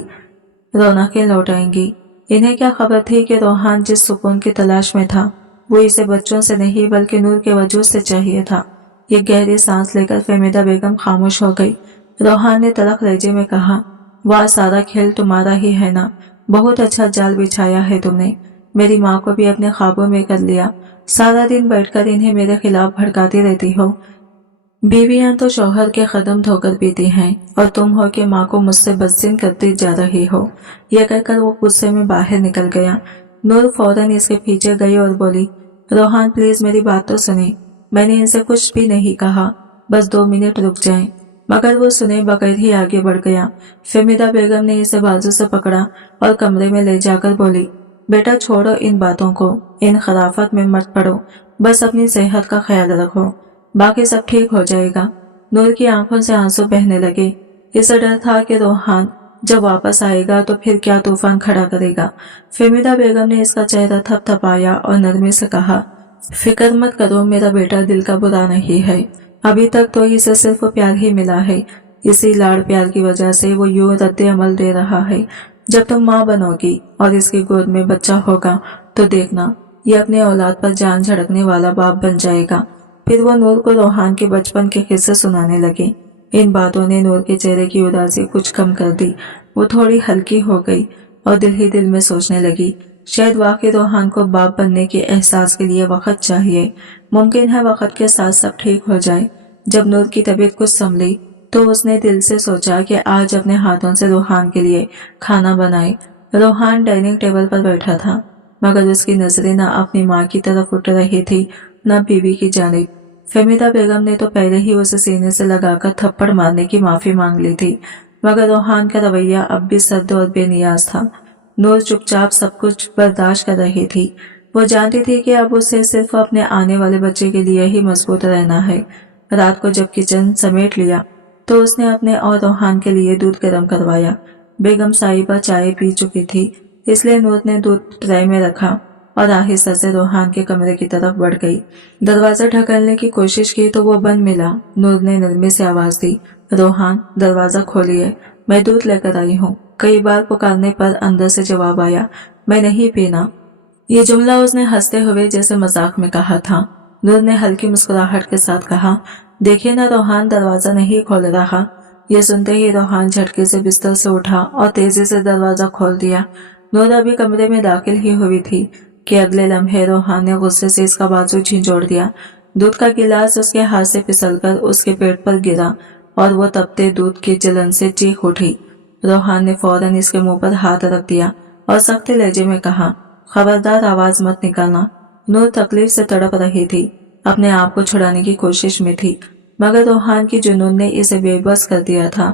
रौनकें लौट आएंगी। इन्हें क्या खबर थी कि रोहान जिस सुकून की तलाश में था वो इसे बच्चों से नहीं बल्कि नूर के वजूद से चाहिए था। ये गहरी सांस लेकर फहमीदा बेगम खामोश हो गई। रोहान ने तलख लहजे में कहा, वाह, सारा खेल तुम्हारा ही है ना? बहुत अच्छा जाल बिछाया है तुमने। मेरी माँ को भी अपने ख्वाबों में कर लिया। सारा दिन बैठकर इन्हें मेरे खिलाफ भड़काती रहती हो। बीवियां तो शौहर के कदम धोकर पीती हैं और तुम हो कि माँ को मुझसे बदसिन करती जा रही हो। यह कहकर वो गुस्से में बाहर निकल गया। नूर फौरन इसके पीछे गई और बोली, रोहान प्लीज मेरी बात तो सुने। मैंने इनसे कुछ भी नहीं कहा, बस 2 मिनट रुक जाएं। मगर वो सुने बगैर ही आगे बढ़ गया। फहमीदा बेगम ने इसे बाजू से पकड़ा और कमरे में ले जाकर बोली, बेटा छोड़ो इन बातों को, इन खराफत में मत पड़ो, बस अपनी सेहत का ख्याल रखो, बाकी सब ठीक हो जाएगा। नूर की आंखों से आंसू बहने लगे। इसे डर था कि रोहान जब वापस आएगा तो फिर क्या तूफान खड़ा करेगा। फहमीदा बेगम ने इसका चेहरा थपथपाया और नरमी से कहा, फिक्र मत करो, मेरा बेटा दिल का बुरा नहीं है। अभी तक तो इसे सिर्फ प्यार ही मिला है। इसी लाड़ प्यार की वजह से वो यूं रद्द अमल दे रहा है। जब तुम माँ बनोगी और इसकी गोद में बच्चा होगा तो देखना, ये अपने औलाद पर जान झड़कने वाला बाप बन जाएगा। फिर वो नूर को रोहान के बचपन के किस्से सुनाने लगी। इन बातों ने नूर के चेहरे की उदासी कुछ कम कर दी। वो थोड़ी हल्की हो गई और दिल ही दिल में सोचने लगी, शायद वाकई रोहान को बाप बनने के एहसास के लिए वक्त चाहिए। मुमकिन है वक्त के साथ सब ठीक हो जाए। जब नूर की तबीयत कुछ संभली तो उसने दिल से सोचा कि आज अपने हाथों से रोहान के लिए खाना बनाए। रोहान डाइनिंग टेबल पर बैठा था, मगर उसकी नजरें न अपनी माँ की तरफ उठ रही थी न बीवी की जानिब। फहमीदा बेगम ने तो पहले ही उसे सीने से लगाकर थप्पड़ मारने की माफी मांग ली थी, मगर रोहान का रवैया अब भी सर्द और बेनियाज था। नूर चुपचाप सब कुछ बर्दाश्त कर रही थी। वो जानती थी कि अब उसे सिर्फ अपने आने वाले बच्चे के लिए ही मजबूत रहना है। रात को जब किचन समेट लिया तो उसने अपने और रोहान के लिए दूध गर्म करवाया। बेगम साहिबा चाय पी चुकी थी, इसलिए नूर ने दूध ट्रे में रखा और आहिस्ता से रोहान के कमरे की तरफ बढ़ गई। दरवाजा ढकलने की कोशिश की तो वो बंद मिला। नूर ने नरमी से आवाज दी, रोहान दरवाजा खोलिए, मैं दूध लेकर आई हूँ। कई बार पुकारने पर अंदर से जवाब आया, मैं नहीं पीना। ये जुमला उसने हंसते हुए जैसे मजाक में कहा था। नूर ने हल्की मुस्कुराहट के साथ कहा, देखिए ना, रोहान दरवाजा नहीं खोल रहा। ये सुनते ही रोहान झटके से बिस्तर से उठा और तेजी से दरवाजा खोल दिया। नूर अभी कमरे में दाखिल ही हुई थी कि अगले लम्हे रोहान ने गुस्से से इसका बाजू झिंझोड़ दिया। दूध का गिलास उसके हाथ से फिसलकर उसके पेट पर गिरा और वो तपते दूध की जलन से चीख उठी। रोहान ने फौरन इसके मुंह पर हाथ रख दिया और सख्त लहजे में कहा, खबरदार आवाज मत निकालना। नूर तकलीफ से तड़प रही थी, अपने आप को छुड़ाने की कोशिश में थी, मगर रोहान की जुनून ने इसे बेबस कर दिया था।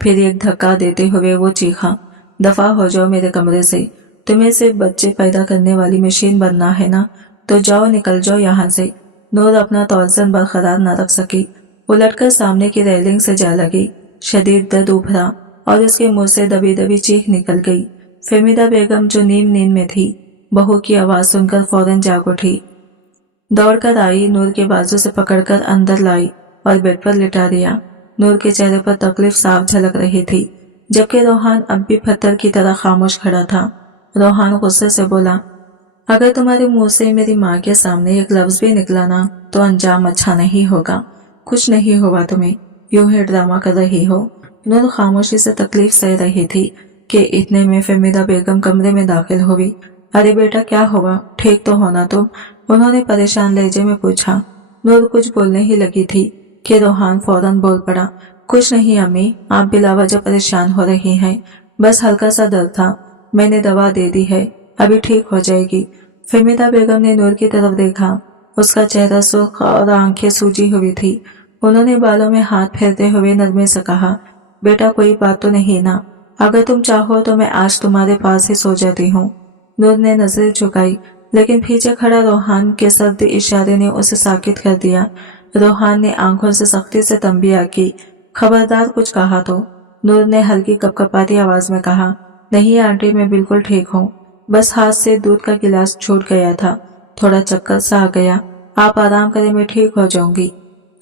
फिर एक धक्का देते हुए वो चीखा, दफा हो जाओ मेरे कमरे से। तुम्हें सिर्फ बच्चे पैदा करने वाली मशीन बनना है ना, तो जाओ, निकल जाओ यहाँ से। नूर अपना तौज़ुन बरकरार न रख सकी। उलटकर सामने की रेलिंग से जा लगी। शदीद दर्द उभरा और उसके मुंह से दबी दबी चीख निकल गई। फहमीदा बेगम जो नींद में थी, बहू की आवाज सुनकर फौरन जाग उठी। दौड़कर आई, नूर के बाजू से पकड़कर अंदर लाई और बेड पर लिटा दिया। नूर के चेहरे पर तकलीफ साफ झलक रही थी, जबकि रोहान अब भी पत्थर की तरह खामोश खड़ा था। रोहान गुस्से से बोला, अगर तुम्हारे मुंह से मेरी माँ के सामने एक लफ्ज भी निकला ना तो अंजाम अच्छा नहीं होगा। कुछ नहीं होगा तुम्हें, यूं ही ड्रामा कर रही हो। नूर खामोशी से तकलीफ सह रही थी कि इतने में फहमीदा बेगम कमरे में दाखिल हुई। अरे बेटा क्या हुआ, ठीक तो होना तुम? उन्होंने परेशान लहजे में पूछा। नूर कुछ बोलने ही लगी थी कि रोहान फौरन बोल पड़ा, कुछ नहीं अम्मी, आप बिलावजह परेशान हो रही हैं, बस हल्का सा दर्द था, मैंने दवा दे दी है, अभी ठीक हो जाएगी। फहमीदा बेगम ने नूर की तरफ देखा। उसका चेहरा सुर्ख और आंखें सूजी हुई थी। उन्होंने बालों में हाथ फेरते हुए नरमे से कहा, बेटा कोई बात तो नहीं ना? अगर तुम चाहो तो मैं आज तुम्हारे पास ही सो जाती हूँ। नूर ने नजरें झुकाई, लेकिन पीछे खड़ा रोहान के सर्द इशारे ने उसे साकित कर दिया। रोहान ने आंखों से सख्ती से तंबिया की, खबरदार कुछ कहा तो। नूर ने हल्की कपकपाती आवाज में कहा, नहीं आंटी, मैं बिल्कुल ठीक हूँ, बस हाथ से दूध का गिलास छूट गया था, थोड़ा चक्कर सा आ गया, आप आराम करें, मैं ठीक हो जाऊंगी।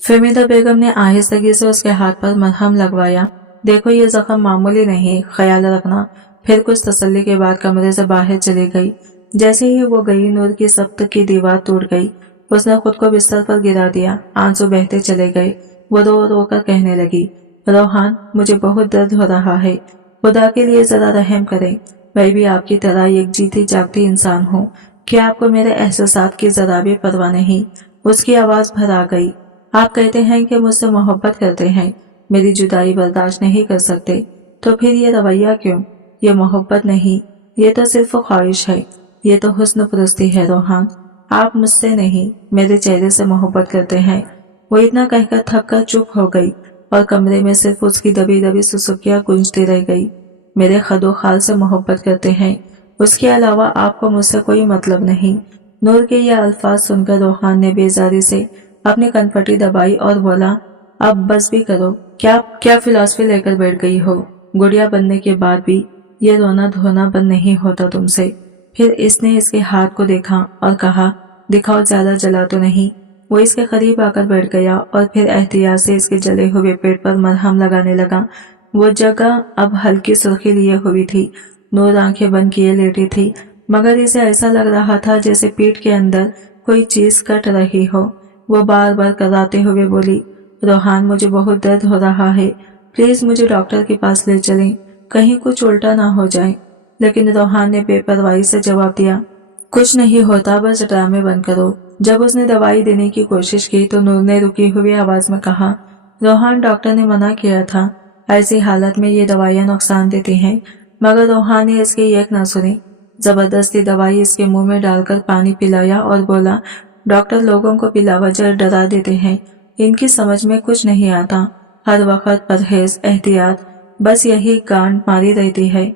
फहमीदा बेगम ने आहिस्तगी से उसके हाथ पर मरहम लगवाया। देखो ये जख्म मामूली नहीं, ख्याल रखना। फिर कुछ तसल्ली के बाद कमरे से बाहर चली गई। जैसे ही वो गई, नूर की सब्त की दीवार टूट गई। उसने खुद को बिस्तर पर गिरा दिया, आंसू बहते चले गए। वो रो रो कर कहने लगी, रोहान मुझे बहुत दर्द हो रहा है, खुदा के लिए जरा रहम करें, मैं भी आपकी तरह एक जीती जागती इंसान हूँ, कि आपको मेरे एहसासात की जरा भी परवाह नहीं। उसकी आवाज भर आ गई, आप कहते हैं कि मुझसे मोहब्बत करते हैं, मेरी जुदाई बर्दाश्त नहीं कर सकते, तो फिर ये रवैया क्यों? ये मोहब्बत नहीं, ये तो सिर्फ ख्वाहिश है, ये तो हुस्न परस्ती है। रोहान आप मुझसे नहीं, मेरे चेहरे से मोहब्बत करते हैं। वो इतना कहकर थक कर चुप हो गई और कमरे में सिर्फ उसकी दबी दबी सुसुकियां गूंजती रह गई। मेरे खदो खाल से मोहब्बत करते हैं, उसके अलावा आपको मुझसे कोई मतलब नहीं। नूर के ये अल्फाज सुनकर रोहान ने बेजारी से अपनी कनपटी दबाई और बोला, अब बस भी करो, क्या फिलॉसफी लेकर बैठ गई हो? गुड़िया बनने के बाद भी ये रोना धोना बंद नहीं होता तुमसे। फिर इसने इसके हाथ को देखा और कहा, दिखाओ, ज्यादा जला तो नहीं। वो इसके करीब आकर बैठ गया और फिर एहतियात से इसके जले हुए पेट पर मरहम लगाने लगा। वो जगह अब हल्की सुर्खी लिए हुई थी। नूर आंखें बंद किए लेटी थी, मगर इसे ऐसा लग रहा था जैसे पीठ के अंदर कोई चीज कट रही हो। वो बार बार कराते हुए बोली, रोहान मुझे बहुत दर्द हो रहा है, प्लीज मुझे डॉक्टर के पास ले चलें, कहीं कुछ उल्टा ना हो जाए। लेकिन रोहान ने बेपरवाही से जवाब दिया, कुछ नहीं होता, बस ड्रामे बंद करो। जब उसने दवाई देने की कोशिश की तो नूर ने रुकी हुई आवाज में कहा, रोहान डॉक्टर ने मना किया था, ऐसी हालत में ये दवाइयां नुकसान देती हैं। मगर रोहान ने इसकी एक न सुनी, जबरदस्ती दवाई इसके मुंह में डालकर पानी पिलाया और बोला, डॉक्टर लोगों को बिलावजह डरा देते हैं, इनकी समझ में कुछ नहीं आता, हर वक्त परहेज एहतियात, बस यही गांड मारी रहती है।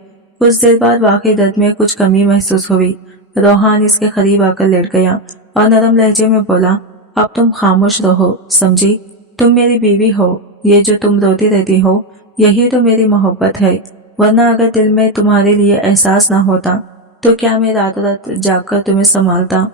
कुछ देर बाद वाकई दर्द में कुछ कमी महसूस हुई। रोहान इसके करीब आकर लेट गया और नरम लहजे में बोला, अब तुम खामोश रहो, समझी? तुम मेरी बीवी हो, ये जो तुम रोती रहती हो यही तो मेरी मोहब्बत है, वरना अगर दिल में तुम्हारे लिए एहसास न होता तो क्या मैं रात रात जागकर तुम्हें संभालता?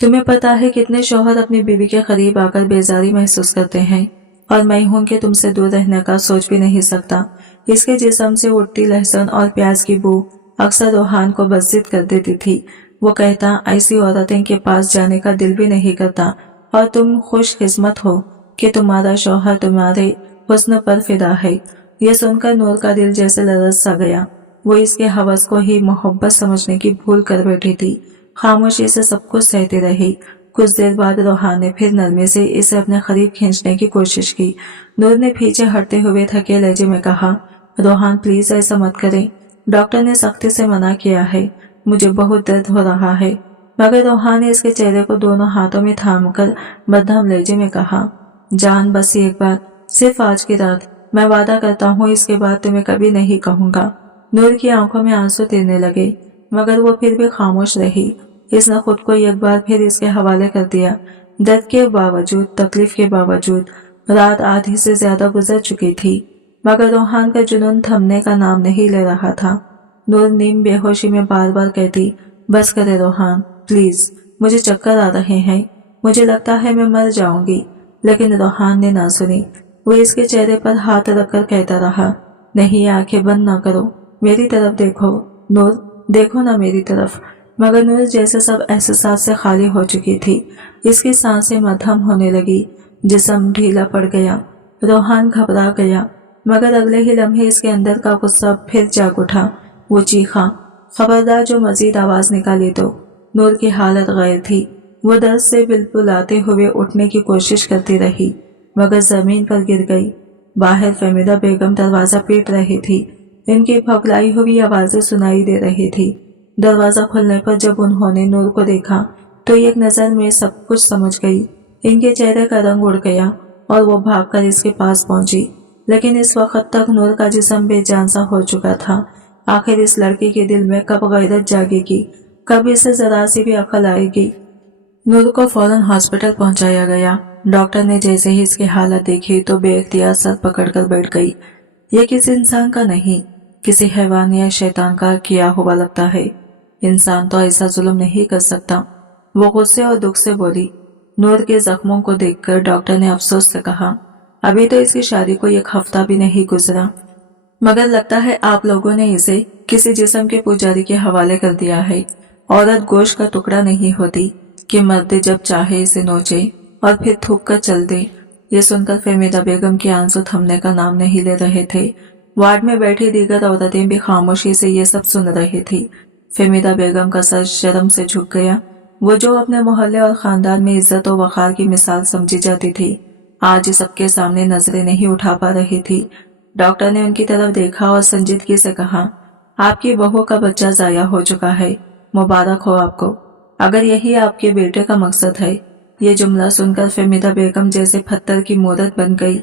तुम्हें पता है कितने शौहर अपनी बीवी के करीब आकर बेजारी महसूस करते हैं, और मैं हूं कि तुमसे दूर रहने का सोच भी नहीं सकता। इसके जिस्म से उठती लहसुन और प्याज की बू अक्सर रोहान को बस्जित कर देती थी। वो कहता, ऐसी औरतें के पास जाने का दिल भी नहीं करता, और तुम खुशकिस्मत हो कि तुम्हारा शौहर तुम्हारे हुस्न पर फिदा है। ये सुनकर नूर का दिल जैसे लरज सा गया। वो इसके हवस को ही मोहब्बत समझने की भूल कर बैठी थी। खामोशी से सब कुछ सहती रही। कुछ देर बाद रोहान ने फिर नरमे से इसे अपने करीब खींचने की कोशिश की। नूर ने पीछे हटते हुए थके लहजे में कहा, रोहान प्लीज ऐसा मत करें, डॉक्टर ने सख्ती से मना किया है, मुझे बहुत दर्द हो रहा है। मगर रोहान ने इसके चेहरे को दोनों हाथों में थामकर मध्यम लहजे में कहा, जान बस एक बार, सिर्फ आज की रात, मैं वादा करता हूँ इसके बाद तुम्हें कभी नहीं कहूंगा। नूर की आंखों में आंसू तिरने लगे, मगर वो फिर भी खामोश रही। इसने खुद को एक बार फिर इसके हवाले कर दिया। दर्द के बावजूद, तकलीफ के बावजूद रात आधी से ज्यादा गुजर चुकी थी, मगर रोहान का जुनून थमने का नाम नहीं ले रहा था। नूर नीम बेहोशी में बार बार कहती, बस करे रोहान, प्लीज, मुझे चक्कर आ रहे हैं। मुझे लगता है मैं मर जाऊंगी। लेकिन रोहान ने ना सुनी। वो इसके चेहरे पर हाथ रखकर कहता रहा, नहीं, आंखें बंद ना करो, मेरी तरफ देखो नूर, देखो ना मेरी तरफ। मगर नूर जैसे सब एहसास से खाली हो चुकी थी। इसकी सांसें मध्यम होने लगी, जिस्म ढीला पड़ गया। रोहान घबरा गया, मगर अगले ही लम्हे इसके अंदर का गुस्सा फिर जाग उठा। वो चीखा, खबरदार जो मजीद आवाज निकाली तो। नूर की हालत गैर थी। वो दर्द से बिलबुलाते हुए उठने की कोशिश करती रही, मगर जमीन पर गिर गई। बाहर फहमीदा बेगम दरवाजा पीट रही थी। इनकी फकलाई हुई आवाजें सुनाई दे रही थी। दरवाजा खुलने पर जब उन्होंने नूर को देखा तो एक नजर में सब कुछ समझ गई। इनके चेहरे का रंग उड़ गया और वो भागकर इसके पास पहुंची। लेकिन इस वक्त तक नूर का जिस्म बेजान सा हो चुका था। आखिर इस लड़की के दिल में कब गैरत जागेगी, कब इसे जरा सी भी अकल आएगी। नूर को फौरन हॉस्पिटल पहुंचाया गया। डॉक्टर ने जैसे ही इसकी हालत देखी तो बेख्तियार सर पकड़कर बैठ गई। ये किसी इंसान का नहीं, किसी हैवान या शैतान का किया हुआ लगता है। इंसान तो ऐसा जुल्म नहीं कर सकता। वो गुस्से और दुख से बोली। नूर के जख्मों को देखकर डॉक्टर ने अफसोस से कहा, अभी तो इसकी शादी को 1 हफ्ता भी नहीं गुजरा, मगर लगता है आप लोगों ने इसे किसी जिस्म के पुजारी के हवाले कर दिया है। औरत गोश्त का टुकड़ा नहीं होती कि मर्द जब चाहे इसे नोचे और फिर थूक कर चल दे। ये सुनकर फहमीदा बेगम के आंसू थमने का नाम नहीं ले रहे थे। वार्ड में बैठी दीगर औरतें भी खामोशी से ये सब सुन रही थी। फहमीदा बेगम का सर शर्म से झुक गया। वो जो अपने मोहल्ले और खानदान में इज्जत और वक़ार की मिसाल समझी जाती थी, आज सबके सामने नजरें नहीं उठा पा रही थी। डॉक्टर ने उनकी तरफ देखा और संजीदगी से कहा, आपकी बहू का बच्चा जाया हो चुका है, मुबारक हो आपको, अगर यही आपके बेटे का मकसद है। ये जुमला सुनकर फहमीदा बेगम जैसे पत्थर की मूरत बन गई।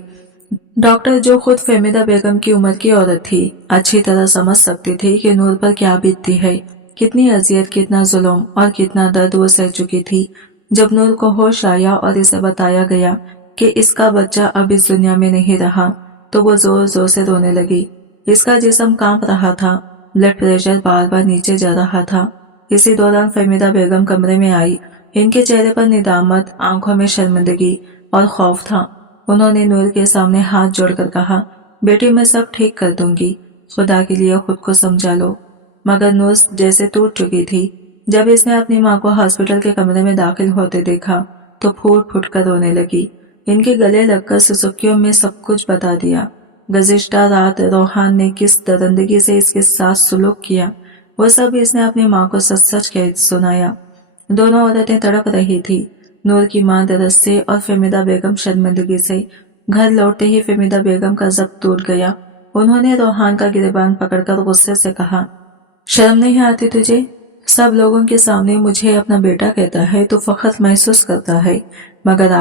डॉक्टर, जो खुद फहमीदा बेगम की उम्र की औरत थी, अच्छी तरह समझ सकती थी कि नूर पर क्या बीतती है, कितनी अजियत, कितना जुल्म और कितना दर्द वो सह चुकी थी। जब नूर को होश आया और इसे बताया गया कि इसका बच्चा अब इस दुनिया में नहीं रहा, तो वो जोर जोर से रोने लगी। इसका जिस्म कांप रहा था, ब्लड प्रेशर बार बार नीचे जा रहा था। इसी दौरान फहमीदा बेगम कमरे में आई। इनके चेहरे पर निदामत, आंखों में शर्मिंदगी और खौफ था। उन्होंने नूर के सामने हाथ जोड़कर कहा, बेटी, मैं सब ठीक कर दूंगी, खुदा के लिए खुद को समझा लो। मगर नूर जैसे टूट चुकी थी। जब इसने अपनी माँ को हॉस्पिटल के कमरे में दाखिल होते देखा तो फूट फूट कर रोने लगी। इनके गले लगकर सुसुकियों में सब कुछ बता दिया। गुज़िश्ता रात रोहान ने किस दरिंदगी से इसके साथ सुलूक किया, वो सब इसने अपनी माँ को सच सच कह सुनाया। दोनों औरतें तड़प रही थी। नूर की माँ दर्द से और फहमीदा बेगम शर्मिंदगी से। घर लौटते ही फहमीदा बेगम का जब्त टूट गया। उन्होंने रोहान का गिरबान पकड़कर गुस्से से कहा, शर्म नहीं आती तुझे? सब लोगों के सामने मुझे अपना बेटा कहता है तो फख्र महसूस करता है, मगर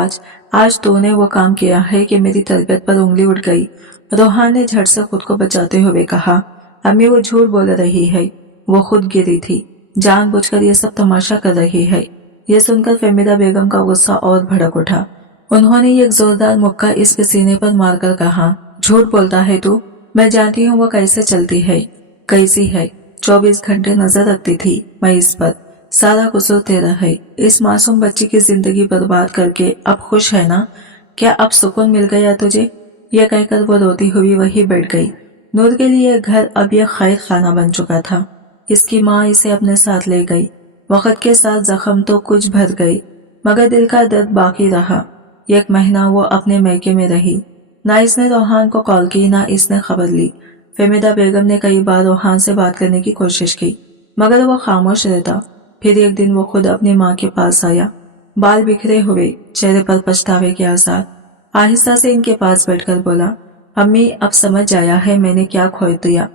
आज तूने वो काम किया है कि मेरी तरबियत पर उंगली उठ गई। रोहान ने झट से खुद को बचाते हुए कहा, अम्मी, वो झूठ बोल रही है, वो खुद गिरी थी, जानबूझकर ये सब तमाशा कर रही है। ये सुनकर फहमीदा बेगम का गुस्सा और भड़क उठा। उन्होंने एक जोरदार मुक्का इसके सीने पर मारकर कहा, झूठ बोलता है तू, मैं जानती हूँ वो कैसे चलती है, कैसी है। 24 घंटे नजर रखती थी मैं इस पर, सारा कसूर तेरा है। इस मासूम बच्ची की जिंदगी बर्बाद करके अब खुश है ना? क्या अब सुकून मिल गया तुझे? यह कहकर वो रोती हुई वहीं बैठ गई। नूर के लिए घर अब यह खैर खाना बन चुका था। इसकी माँ इसे अपने साथ ले गई। वक्त के साथ जख्म तो कुछ भर गए, मगर दिल का दर्द बाकी रहा। 1 महीना वो अपने मैके में रही। ना इसने रोहान को कॉल की, ना इसने खबर ली। फहमीदा बेगम ने कई बार रोहान से बात करने की कोशिश की, मगर वो खामोश रहता। फिर एक दिन वो खुद अपनी माँ के पास आया, बाल बिखरे हुए, चेहरे पर पछतावे के आसार। आहिस्ता से इनके पास बैठकर बोला, अम्मी, अब समझ आया है मैंने क्या खो दिया।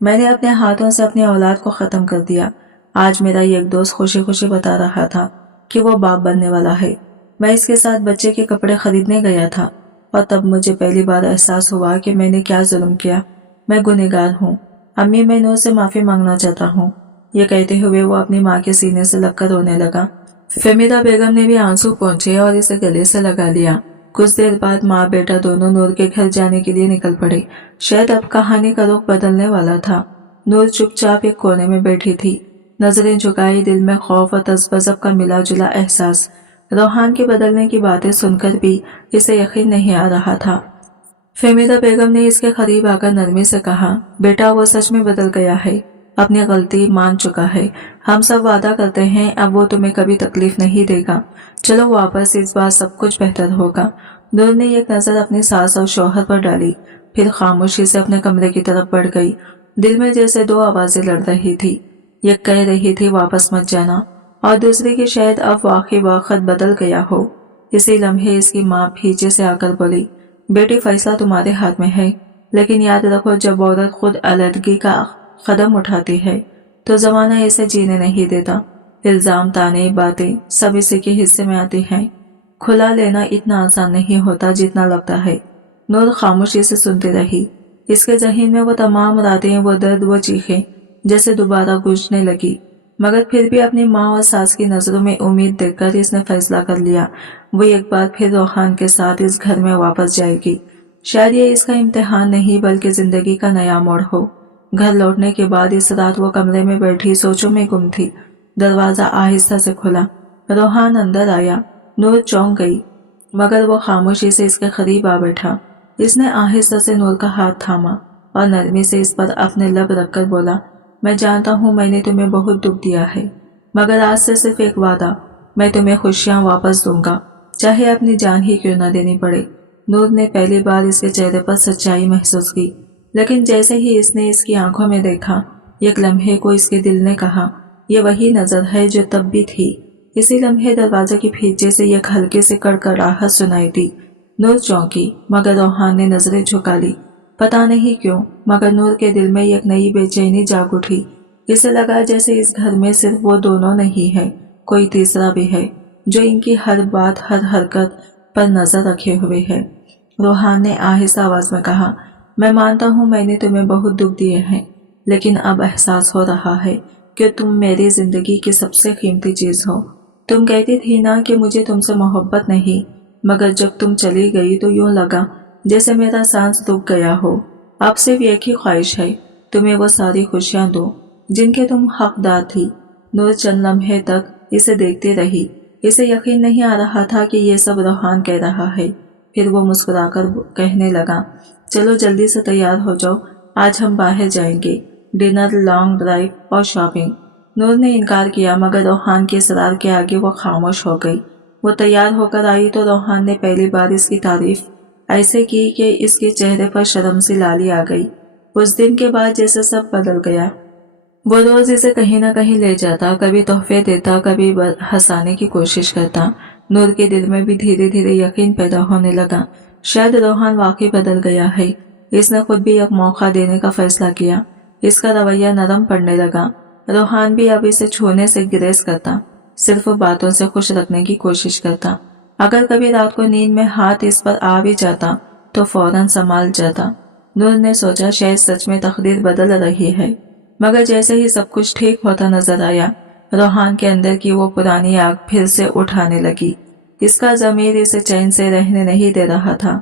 मैंने अपने हाथों से अपनी औलाद को खत्म कर दिया। आज मेरा एक दोस्त खुशी खुशी बता रहा था कि वो बाप बनने वाला है। मैं इसके साथ बच्चे के कपड़े खरीदने गया था और तब मुझे पहली बार एहसास हुआ कि मैंने क्या जुल्म किया। मैं गुनहगार हूँ। अम्मी, मैं नूर से माफी मांगना चाहता हूँ। ये कहते हुए वो अपनी माँ के सीने से लगकर रोने लगा। फहमीदा बेगम ने भी आंसू पोंछे और इसे गले से लगा लिया। कुछ देर बाद माँ बेटा दोनों नूर के घर जाने के लिए निकल पड़े। शायद अब कहानी का रुख बदलने वाला था। नूर चुपचाप एक कोने में बैठी थी, नजरें झुकाई, दिल में खौफ और तज़ब्ज़ब का मिला जुला एहसास। रोहान के बदलने की बातें सुनकर भी इसे यकीन नहीं आ रहा था। फेमिदा बेगम ने इसके करीब आकर नरमी से कहा, बेटा वो सच में बदल गया है, अपनी गलती मान चुका है। हम सब वादा करते हैं अब वो तुम्हें कभी तकलीफ नहीं देगा। चलो वापस, इस बार सब कुछ बेहतर होगा। नूर ने एक नजर अपनी सास और शौहर पर डाली, फिर खामोशी से अपने कमरे की तरफ बढ़ गई। दिल में जैसे दो आवाजें लड़ रही थी। एक कह रही थी वापस मत जाना, और दूसरी की शायद अब वाकई वक्त बदल गया हो। इसी लम्हे इसकी माँ पीछे से आकर बोली, बेटी फैसला तुम्हारे हाथ में है, लेकिन याद रखो जब औरत खुद अलहदगी का कदम उठाती है तो जमाना इसे जीने नहीं देता। इल्जाम, ताने, बातें सब इसी के हिस्से में आती हैं। खुला लेना इतना आसान नहीं होता जितना लगता है। नूर खामोशी से सुनती रही। इसके जहीन में वो तमाम रातें, वो दर्द, वो चीखें जैसे दोबारा गूंजने लगी। मगर फिर भी अपनी माँ और सास की नजरों में उम्मीद देखकर इसने फैसला कर लिया, वो एक बार फिर रोहान के साथ इस घर में वापस जाएगी। शायद ये इसका इम्तिहान नहीं बल्कि जिंदगी का नया मोड़ हो। घर लौटने के बाद इस रात वो कमरे में बैठी सोचों में गुम थी। दरवाजा आहिस्ता से खुला, रोहान अंदर आया। नूर चौंक गई, मगर वो खामोशी से इसके करीब आ बैठा। इसने आहिस्ता से नूर का हाथ थामा और नरमी से इस पर अपने लब रखकर बोला, मैं जानता हूँ मैंने तुम्हें बहुत दुख दिया है, मगर आज से सिर्फ एक वादा, मैं तुम्हें खुशियाँ वापस दूंगा, चाहे अपनी जान ही क्यों न देनी पड़े। नूर ने पहली बार इसके चेहरे पर सच्चाई महसूस की, लेकिन जैसे ही इसने इसकी आंखों में देखा, एक लम्हे को इसके दिल ने कहा, ये वही नजर है जो तब भी थी। इसी लम्हे दरवाजे के पीछे से एक हल्के से कड़कड़ाहट सुनाई दी। नूर चौंकी, मगर रोहान ने नजरें झुका ली। पता नहीं क्यों, मगर नूर के दिल में एक नई बेचैनी जाग उठी। इसे लगा जैसे इस घर में सिर्फ वो दोनों नहीं है, कोई तीसरा भी है जो इनकी हर बात, हर हरकत पर नजर रखे हुए है। रोहान ने आहिस्ता आवाज में कहा, मैं मानता हूँ मैंने तुम्हें बहुत दुख दिए हैं, लेकिन अब एहसास हो रहा है कि तुम मेरी जिंदगी की सबसे कीमती चीज हो। तुम कहती थी ना कि मुझे तुमसे मोहब्बत नहीं, मगर जब तुम चली गई तो यूं लगा जैसे मेरा सांस रुक गया हो। अब सिर्फ एक ही ख्वाहिश है, तुम्हें वो सारी खुशियां दो जिनके तुम हकदार थी। नूर चंद लम्हे तक इसे देखती रही। इसे यकीन नहीं आ रहा था कि ये सब रोहान कह रहा है। फिर वो मुस्कुराकर कहने लगा, चलो जल्दी से तैयार हो जाओ, आज हम बाहर जाएंगे, डिनर, लॉन्ग ड्राइव और शॉपिंग। नूर ने इनकार किया, मगर रोहान के इसरार के आगे वो खामोश हो गई। वो तैयार होकर आई तो रोहान ने पहली बार इसकी तारीफ ऐसे की कि इसके चेहरे पर शर्म सी लाली आ गई। उस दिन के बाद जैसे सब बदल गया। वो रोज इसे कहीं ना कहीं ले जाता, कभी तोहफे देता, कभी हंसाने की कोशिश करता। नूर के दिल में भी धीरे धीरे यकीन पैदा होने लगा, शायद रोहान वाकई बदल गया है। इसने खुद भी एक मौका देने का फैसला किया। इसका रवैया नरम पड़ने लगा। रोहान भी अब इसे छूने से गुरेज करता, सिर्फ बातों से खुश रखने की कोशिश करता। अगर कभी रात को नींद में हाथ इस पर आ भी जाता तो फौरन संभाल जाता। नूर ने सोचा शायद सच में तकदीर बदल रही है, मगर जैसे ही सब कुछ ठीक होता नजर आया, रोहान के अंदर की वो पुरानी आग फिर से उठाने लगी। इसका ज़मीर इसे चैन से रहने नहीं दे रहा था।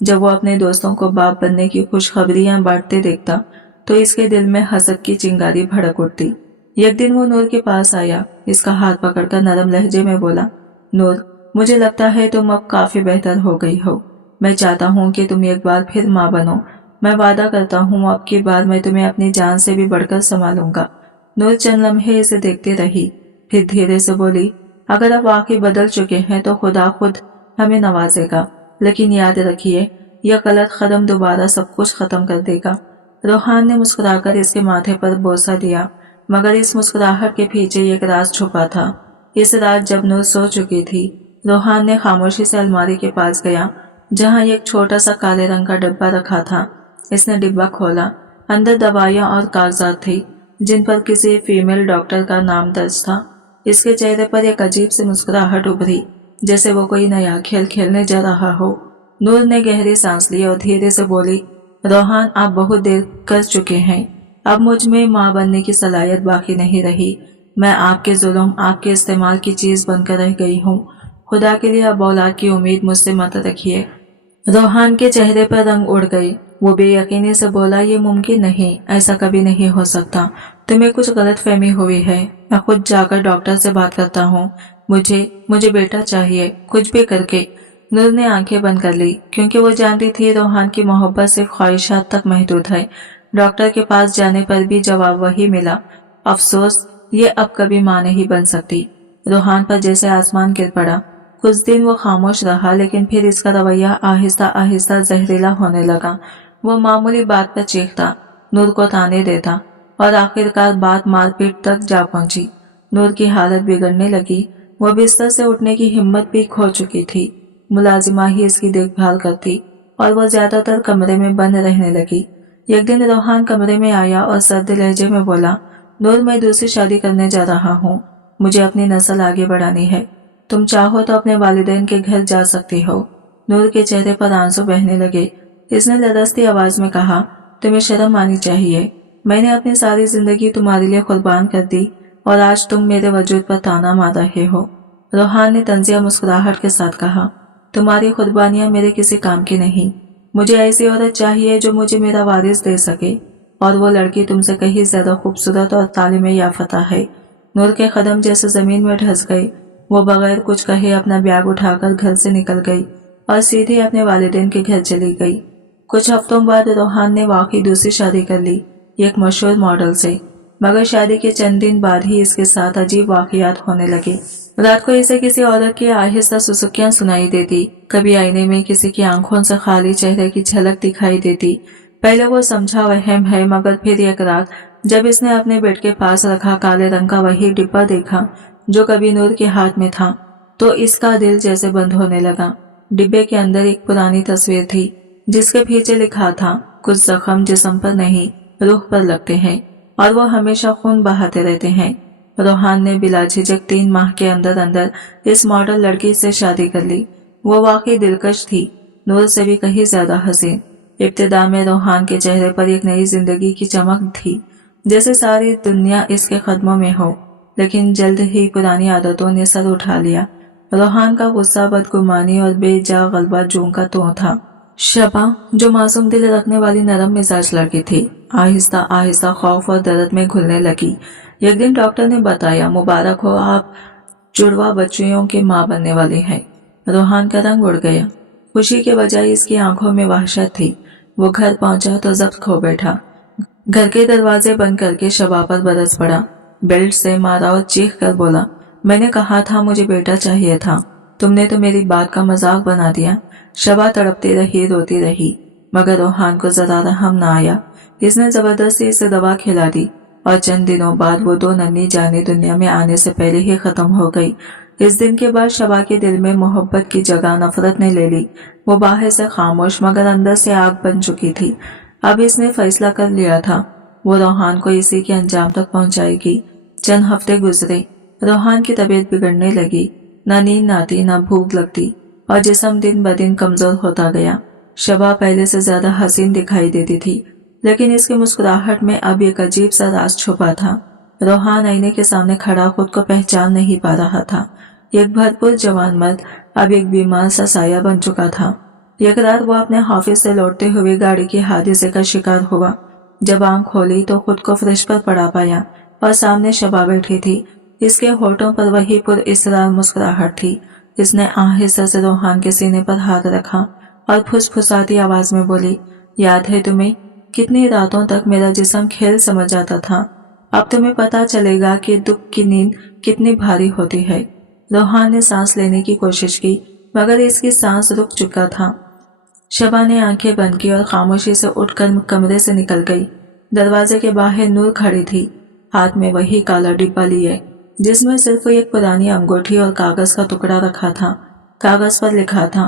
जब वो अपने दोस्तों को बाप बनने की खुशखबरियां बांटते देखता तो इसके दिल में हसद की चिंगारी भड़क उठती। एक दिन वो नूर के पास आया, इसका हाथ पकड़कर नरम लहजे में बोला, नूर, मुझे लगता है तुम अब काफी बेहतर हो गई हो। मैं चाहता हूँ कि तुम एक बार फिर माँ बनो। मैं वादा करता हूँ अब की बार मैं तुम्हें अपनी जान से भी बढ़कर संभालूंगा। नूर चंद लम्हे इसे देखती रही, फिर धीरे से बोली, अगर आप वाकई बदल चुके हैं तो खुदा खुद हमें नवाजेगा, लेकिन याद रखिए यह गलत कदम दोबारा सब कुछ खत्म कर देगा। रोहान ने मुस्कुराकर इसके माथे पर बोसा दिया, मगर इस मुस्कुराहट के पीछे एक राज छुपा था। इस रात जब नूर सो चुकी थी, रोहान ने खामोशी से अलमारी के पास गया जहाँ एक छोटा सा काले रंग का डिब्बा रखा था। इसने डिब्बा खोला। अंदर दवाइयाँ और कागजात थे जिन पर किसी फीमेल डॉक्टर का नाम दर्ज था। इसके चेहरे पर एक अजीब सी मुस्कुराहट उभरी, जैसे वो कोई नया खेल खेलने जा रहा हो। नूर ने गहरी सांस ली और धीरे से बोली, रोहान, आप बहुत देर कर चुके हैं, अब मुझ में माँ बनने की सलाहियत बाकी नहीं रही। मैं आपके जुल्म, आपके इस्तेमाल की चीज बनकर रह गई हूँ। खुदा के लिए अब औलाद की उम्मीद मुझसे मत रखिए। रोहान के चेहरे पर रंग उड़ गई। वो बेयकीनी से बोला, ये मुमकिन नहीं, ऐसा कभी नहीं हो सकता, तुम्हें कुछ गलत फहमी हुई है। मैं खुद जाकर डॉक्टर से बात करता हूँ। मुझे बेटा चाहिए, कुछ भी करके। नूर ने आंखें बंद कर ली, क्योंकि वो जानती थी रोहान की मोहब्बत सिर्फ ख्वाहिशात तक महदूद है। डॉक्टर के पास जाने पर भी जवाब वही मिला, अफसोस, ये अब कभी मां नहीं बन सकती। रोहान पर जैसे आसमान गिर पड़ा। कुछ दिन वो खामोश रहा, लेकिन फिर इसका रवैया आहिस्ता आहिस्ता जहरीला होने लगा। वो मामूली बात पर चीखता, नूर को ताने देता, और आखिरकार बात मारपीट तक जा पहुंची। नूर की हालत बिगड़ने लगी। वो बिस्तर से उठने की हिम्मत भी खो चुकी थी। मुलाजिमा ही इसकी देखभाल करती और वो ज्यादातर कमरे में बंद रहने लगी। एक दिन रोहान कमरे में आया और सर्द लहजे में बोला, नूर, मैं दूसरी शादी करने जा रहा हूँ। मुझे अपनी नस्ल आगे बढ़ानी है। तुम चाहो तो अपने वालिदैन के घर जा सकती हो। नूर के चेहरे पर आंसू बहने लगे। इसने लरसती आवाज में कहा, तुम्हें शर्म आनी चाहिए। मैंने अपनी सारी जिंदगी तुम्हारे लिए कुर्बान कर दी और आज तुम मेरे वजूद पर ताना मार रहे हो। रोहान ने तंजिया मुस्कुराहट के साथ कहा, तुम्हारी कुर्बानियां मेरे किसी काम की नहीं। मुझे ऐसी औरत चाहिए जो मुझे मेरा वारिस दे सके, और वो लड़की तुमसे कहीं ज्यादा खूबसूरत और तालीम याफ्ता है। नूर के कदम जैसे जमीन में धंस गए। वो बगैर कुछ कहे अपना बैग उठाकर घर से निकल गई और सीधे अपने वालिदैन के घर चली गई। कुछ हफ्तों बाद रोहान ने वाकई दूसरी शादी कर ली, एक मशहूर मॉडल से। मगर शादी के चंद दिन बाद ही इसके साथ अजीब वाकयात होने लगे। रात को इसे किसी औरत की आहिस्ता सुसुकियां सुनाई देती। कभी आईने में किसी की आंखों से खाली चेहरे की झलक दिखाई देती। पहले वो समझा वहम है, मगर फिर एक रात जब इसने अपने बेड के पास रखा काले रंग का वही डिब्बा देखा जो कभी नूर के हाथ में था, तो इसका दिल जैसे बंद होने लगा। डिब्बे के अंदर एक पुरानी तस्वीर थी, जिसके पीछे लिखा था, कुछ जख्म जिस्म पर नहीं रूह पर लगते हैं और वो हमेशा खून बहाते रहते हैं। रोहान ने बिला झिझक 3 माह के अंदर अंदर इस मॉडल लड़की से शादी कर ली। वो वाकई दिलकश थी, नूर से भी कहीं ज्यादा हसीन। इब्तिदा में रोहान के चेहरे पर एक नई जिंदगी की चमक थी, जैसे सारी दुनिया इसके कदमों में हो। लेकिन जल्द ही पुरानी आदतों ने सर उठा लिया। रोहान का गुस्सा, बदगुमानी और बेजा गलबा जूं का तो था। शबा, जो मासूम दिल रखने वाली नरम मिजाज लड़की थी, आहिस्ता आहिस्ता खौफ और दर्द में घुलने लगी। एक दिन डॉक्टर ने बताया, मुबारक हो, आप जुड़वा बच्चियों की मां बनने वाली हैं। रोहान का रंग उड़ गया। खुशी के बजाय इसकी आंखों में वहशत थी। वो घर पहुंचा तो जब्त खो बैठा। घर के दरवाजे बंद करके शबा पर बरस पड़ा। बेल्ट से मारा और चीख कर बोला, मैंने कहा था मुझे बेटा चाहिए था, तुमने तो मेरी बात का मजाक बना दिया। शबा तड़पती रही, रोती रही, मगर रोहान को जरा रहम न आया। इसने जबरदस्ती इसे दवा खिला दी और चंद दिनों बाद वो 2 नन्ही जाने दुनिया में आने से पहले ही खत्म हो गई। इस दिन के बाद शबा के दिल में मोहब्बत की जगह नफरत ने ले ली। वो बाहर से खामोश मगर अंदर से आग बन चुकी थी। अब इसने फैसला कर लिया था, वो रोहान को इसी के अंजाम तक पहुंचाएगी। चंद हफ्ते गुजरे। रोहान की तबीयत बिगड़ने लगी। न नींद आती, न भूख लगती और जिस्म दिन ब दिन कमजोर होता गया। शबा पहले से ज्यादा हसीन दिखाई देती थी, लेकिन इसकी मुस्कुराहट में अब एक अजीब सा राज छुपा था। रोहान आईने के सामने खड़ा खुद को पहचान नहीं पा रहा था। एक भरपूर जवान मर्द अब एक बीमार सा साया बन चुका था। एक रात वो अपने ऑफिस से लौटते हुए गाड़ी के हादसे का शिकार हुआ। जब आंख खोली तो खुद को फर्श पर पड़ा पाया और सामने शबा बैठी थी। इसके होठों पर वही पुरइसरार मुस्कुराहट थी। इसने आहिस्ता से रोहान के सीने पर हाथ रखा और फुसफुसाती आवाज में बोली, याद है तुम्हें, कितनी रातों तक मेरा जिस्म खेल समझ आता था। अब तुम्हें पता चलेगा कि दुख की नींद कितनी भारी होती है। रोहान ने सांस लेने की कोशिश की, मगर इसकी सांस रुक चुका था। शबा ने आंखें बंद की और खामोशी से उठकर कमरे से निकल गई। दरवाजे के बाहर नूर खड़ी थी, हाथ में वही काला डिब्बा लिए, जिसमें सिर्फ एक पुरानी अंगूठी और कागज का टुकड़ा रखा था। कागज पर लिखा था,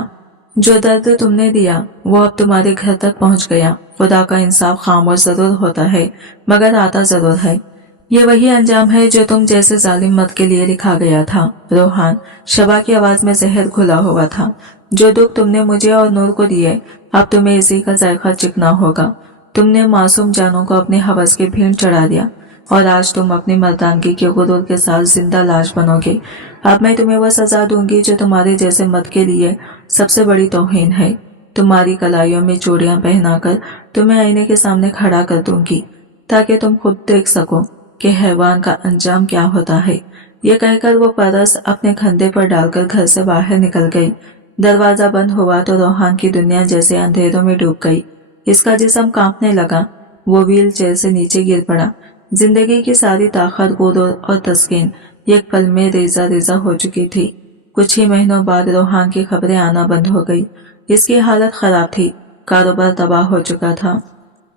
जो दर्द तुमने दिया वो अब तुम्हारे घर तक पहुंच गया। खुदा का इंसाफ खामोश जरूर होता है, मगर आता जरूर है। ये वही अंजाम है जो तुम जैसे जालिम मर्द के लिए लिखा गया था। रोहान, शबा की आवाज में जहर घुला हुआ था। जो दुख तुमने मुझे और नूर को दिए, अब तुम्हें इसी का जायका चिकना होगा। तुमने मासूम जानों को अपने हवस के भीड़ चढ़ा दिया और आज तुम अपनी मर्दानगी के गुरूर के साथ जिंदा लाश बनोगे। अब मैं तुम्हें वह सजा दूंगी जो तुम्हारे जैसे मर्द के लिए सबसे बड़ी तौहीन है। तुम्हारी कलाइयों में चूड़ियां पहनाकर तुम्हें आईने के सामने खड़ा कर दूंगी, ताकि तुम खुद देख सको कि हैवान का अंजाम क्या होता है। ये कहकर वो परस अपने कंधे पर डालकर घर से बाहर निकल गई। दरवाजा बंद हुआ तो रोहान की दुनिया जैसे अंधेरों में डूब गई। इसका जिस्म कांपने लगा। वो व्हील चेयर से नीचे गिर पड़ा। जिंदगी की सारी ताकत और तस्कीन एक पल में रेजा रेजा हो चुकी थी। कुछ ही महीनों बाद रोहान की खबरें आना बंद हो गई। इसकी हालत खराब थी, कारोबार तबाह हो चुका था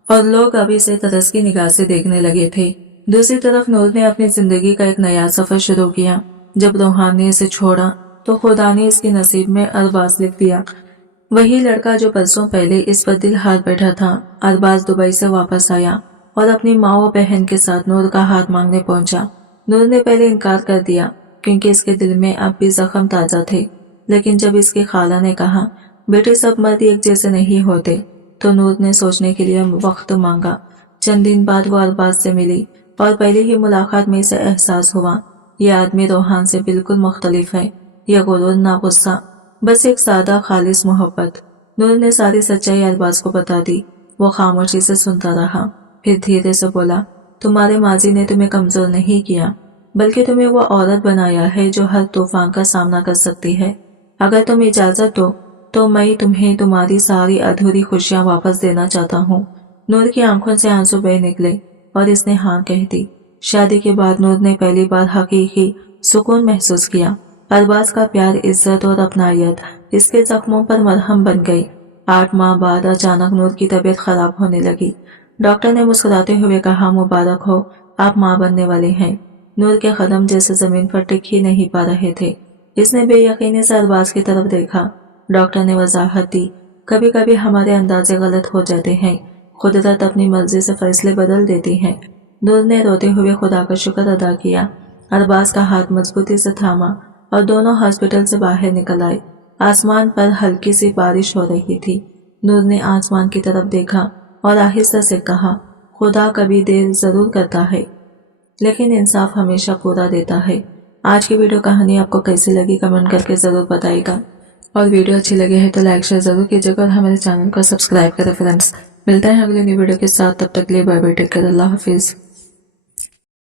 और लोग अभी से तरस की निगाह से देखने लगे थे। दूसरी तरफ नूर ने अपनी जिंदगी का एक नया सफर शुरू किया। जब रोहान ने इसे छोड़ा तो खुदा ने इसके नसीब में अरबाज लिख दिया। वही लड़का जो बरसों पहले इस पर दिल हार बैठा था। अरबाज दुबई से वापस आया और अपनी माँ और बहन के साथ नूर का हाथ मांगने पहुंचा। नूर ने पहले इनकार कर दिया क्योंकि इसके दिल में अब भी जख्म ताजा थे, लेकिन जब इसकी खाला ने कहा बेटे सब मर्द एक जैसे नहीं होते, तो नूर ने सोचने के लिए वक्त मांगा। चंद दिन बाद वो अरबाज से मिली और पहले ही मुलाकात में इसे एहसास हुआ ये आदमी रोहान से बिल्कुल मुख्तलिफ है। यह गुरूर ना गुस्सा, बस एक सादा खालिस मोहब्बत। नूर ने सारी सच्चाई अरबाज को बता दी। वो खामोशी से सुनता रहा, फिर धीरे से बोला तुम्हारे माजी ने तुम्हें कमजोर नहीं किया, बल्कि तुम्हें वो औरत बनाया है जो हर तूफान का सामना कर सकती है। अगर तुम इजाजत दो तो मैं तुम्हें तुम्हारी सारी अधूरी खुशियां वापस देना चाहता हूँ। नूर की आंखों से आंसू बह निकले और इसने हाँ कह दी। शादी के बाद नूर ने पहली बार हकीकी सुकून महसूस किया। अरबाज का प्यार, इज्जत और अपनायत इसके जख्मों पर मरहम बन गई। 8 माह बाद अचानक नूर की तबीयत खराब होने लगी। डॉक्टर ने मुस्कुराते हुए कहा मुबारक हो, आप माँ बनने वाले हैं। नूर के कदम जैसे जमीन पर टिक ही नहीं पा रहे थे। इसने बेयकीनी से अरबाज की तरफ देखा। डॉक्टर ने वजाहत दी कभी कभी हमारे अंदाजे गलत हो जाते हैं, खुदरत अपनी मर्जी से फैसले बदल देती है। नूर ने रोते हुए खुदा का शुक्र अदा किया। अरबाज का हाथ मजबूती से थामा और दोनों हॉस्पिटल से बाहर निकल आए। आसमान पर हल्की सी बारिश हो रही थी। नूर ने आसमान की तरफ देखा और आहिस्ता से कहा खुदा कभी देर जरूर करता है, लेकिन इंसाफ हमेशा पूरा देता है। आज की वीडियो कहानी आपको कैसी लगी कमेंट करके जरूर बताइएगा, और वीडियो अच्छी लगे है तो लाइक शेयर जरूर कीजिएगा और हमारे चैनल को सब्सक्राइब करें फ्रेंड्स। मिलते हैं अगली न्यू वीडियो के साथ, तब तक के लिए बाय बाय, टेक केयर, अल्लाह हाफिज।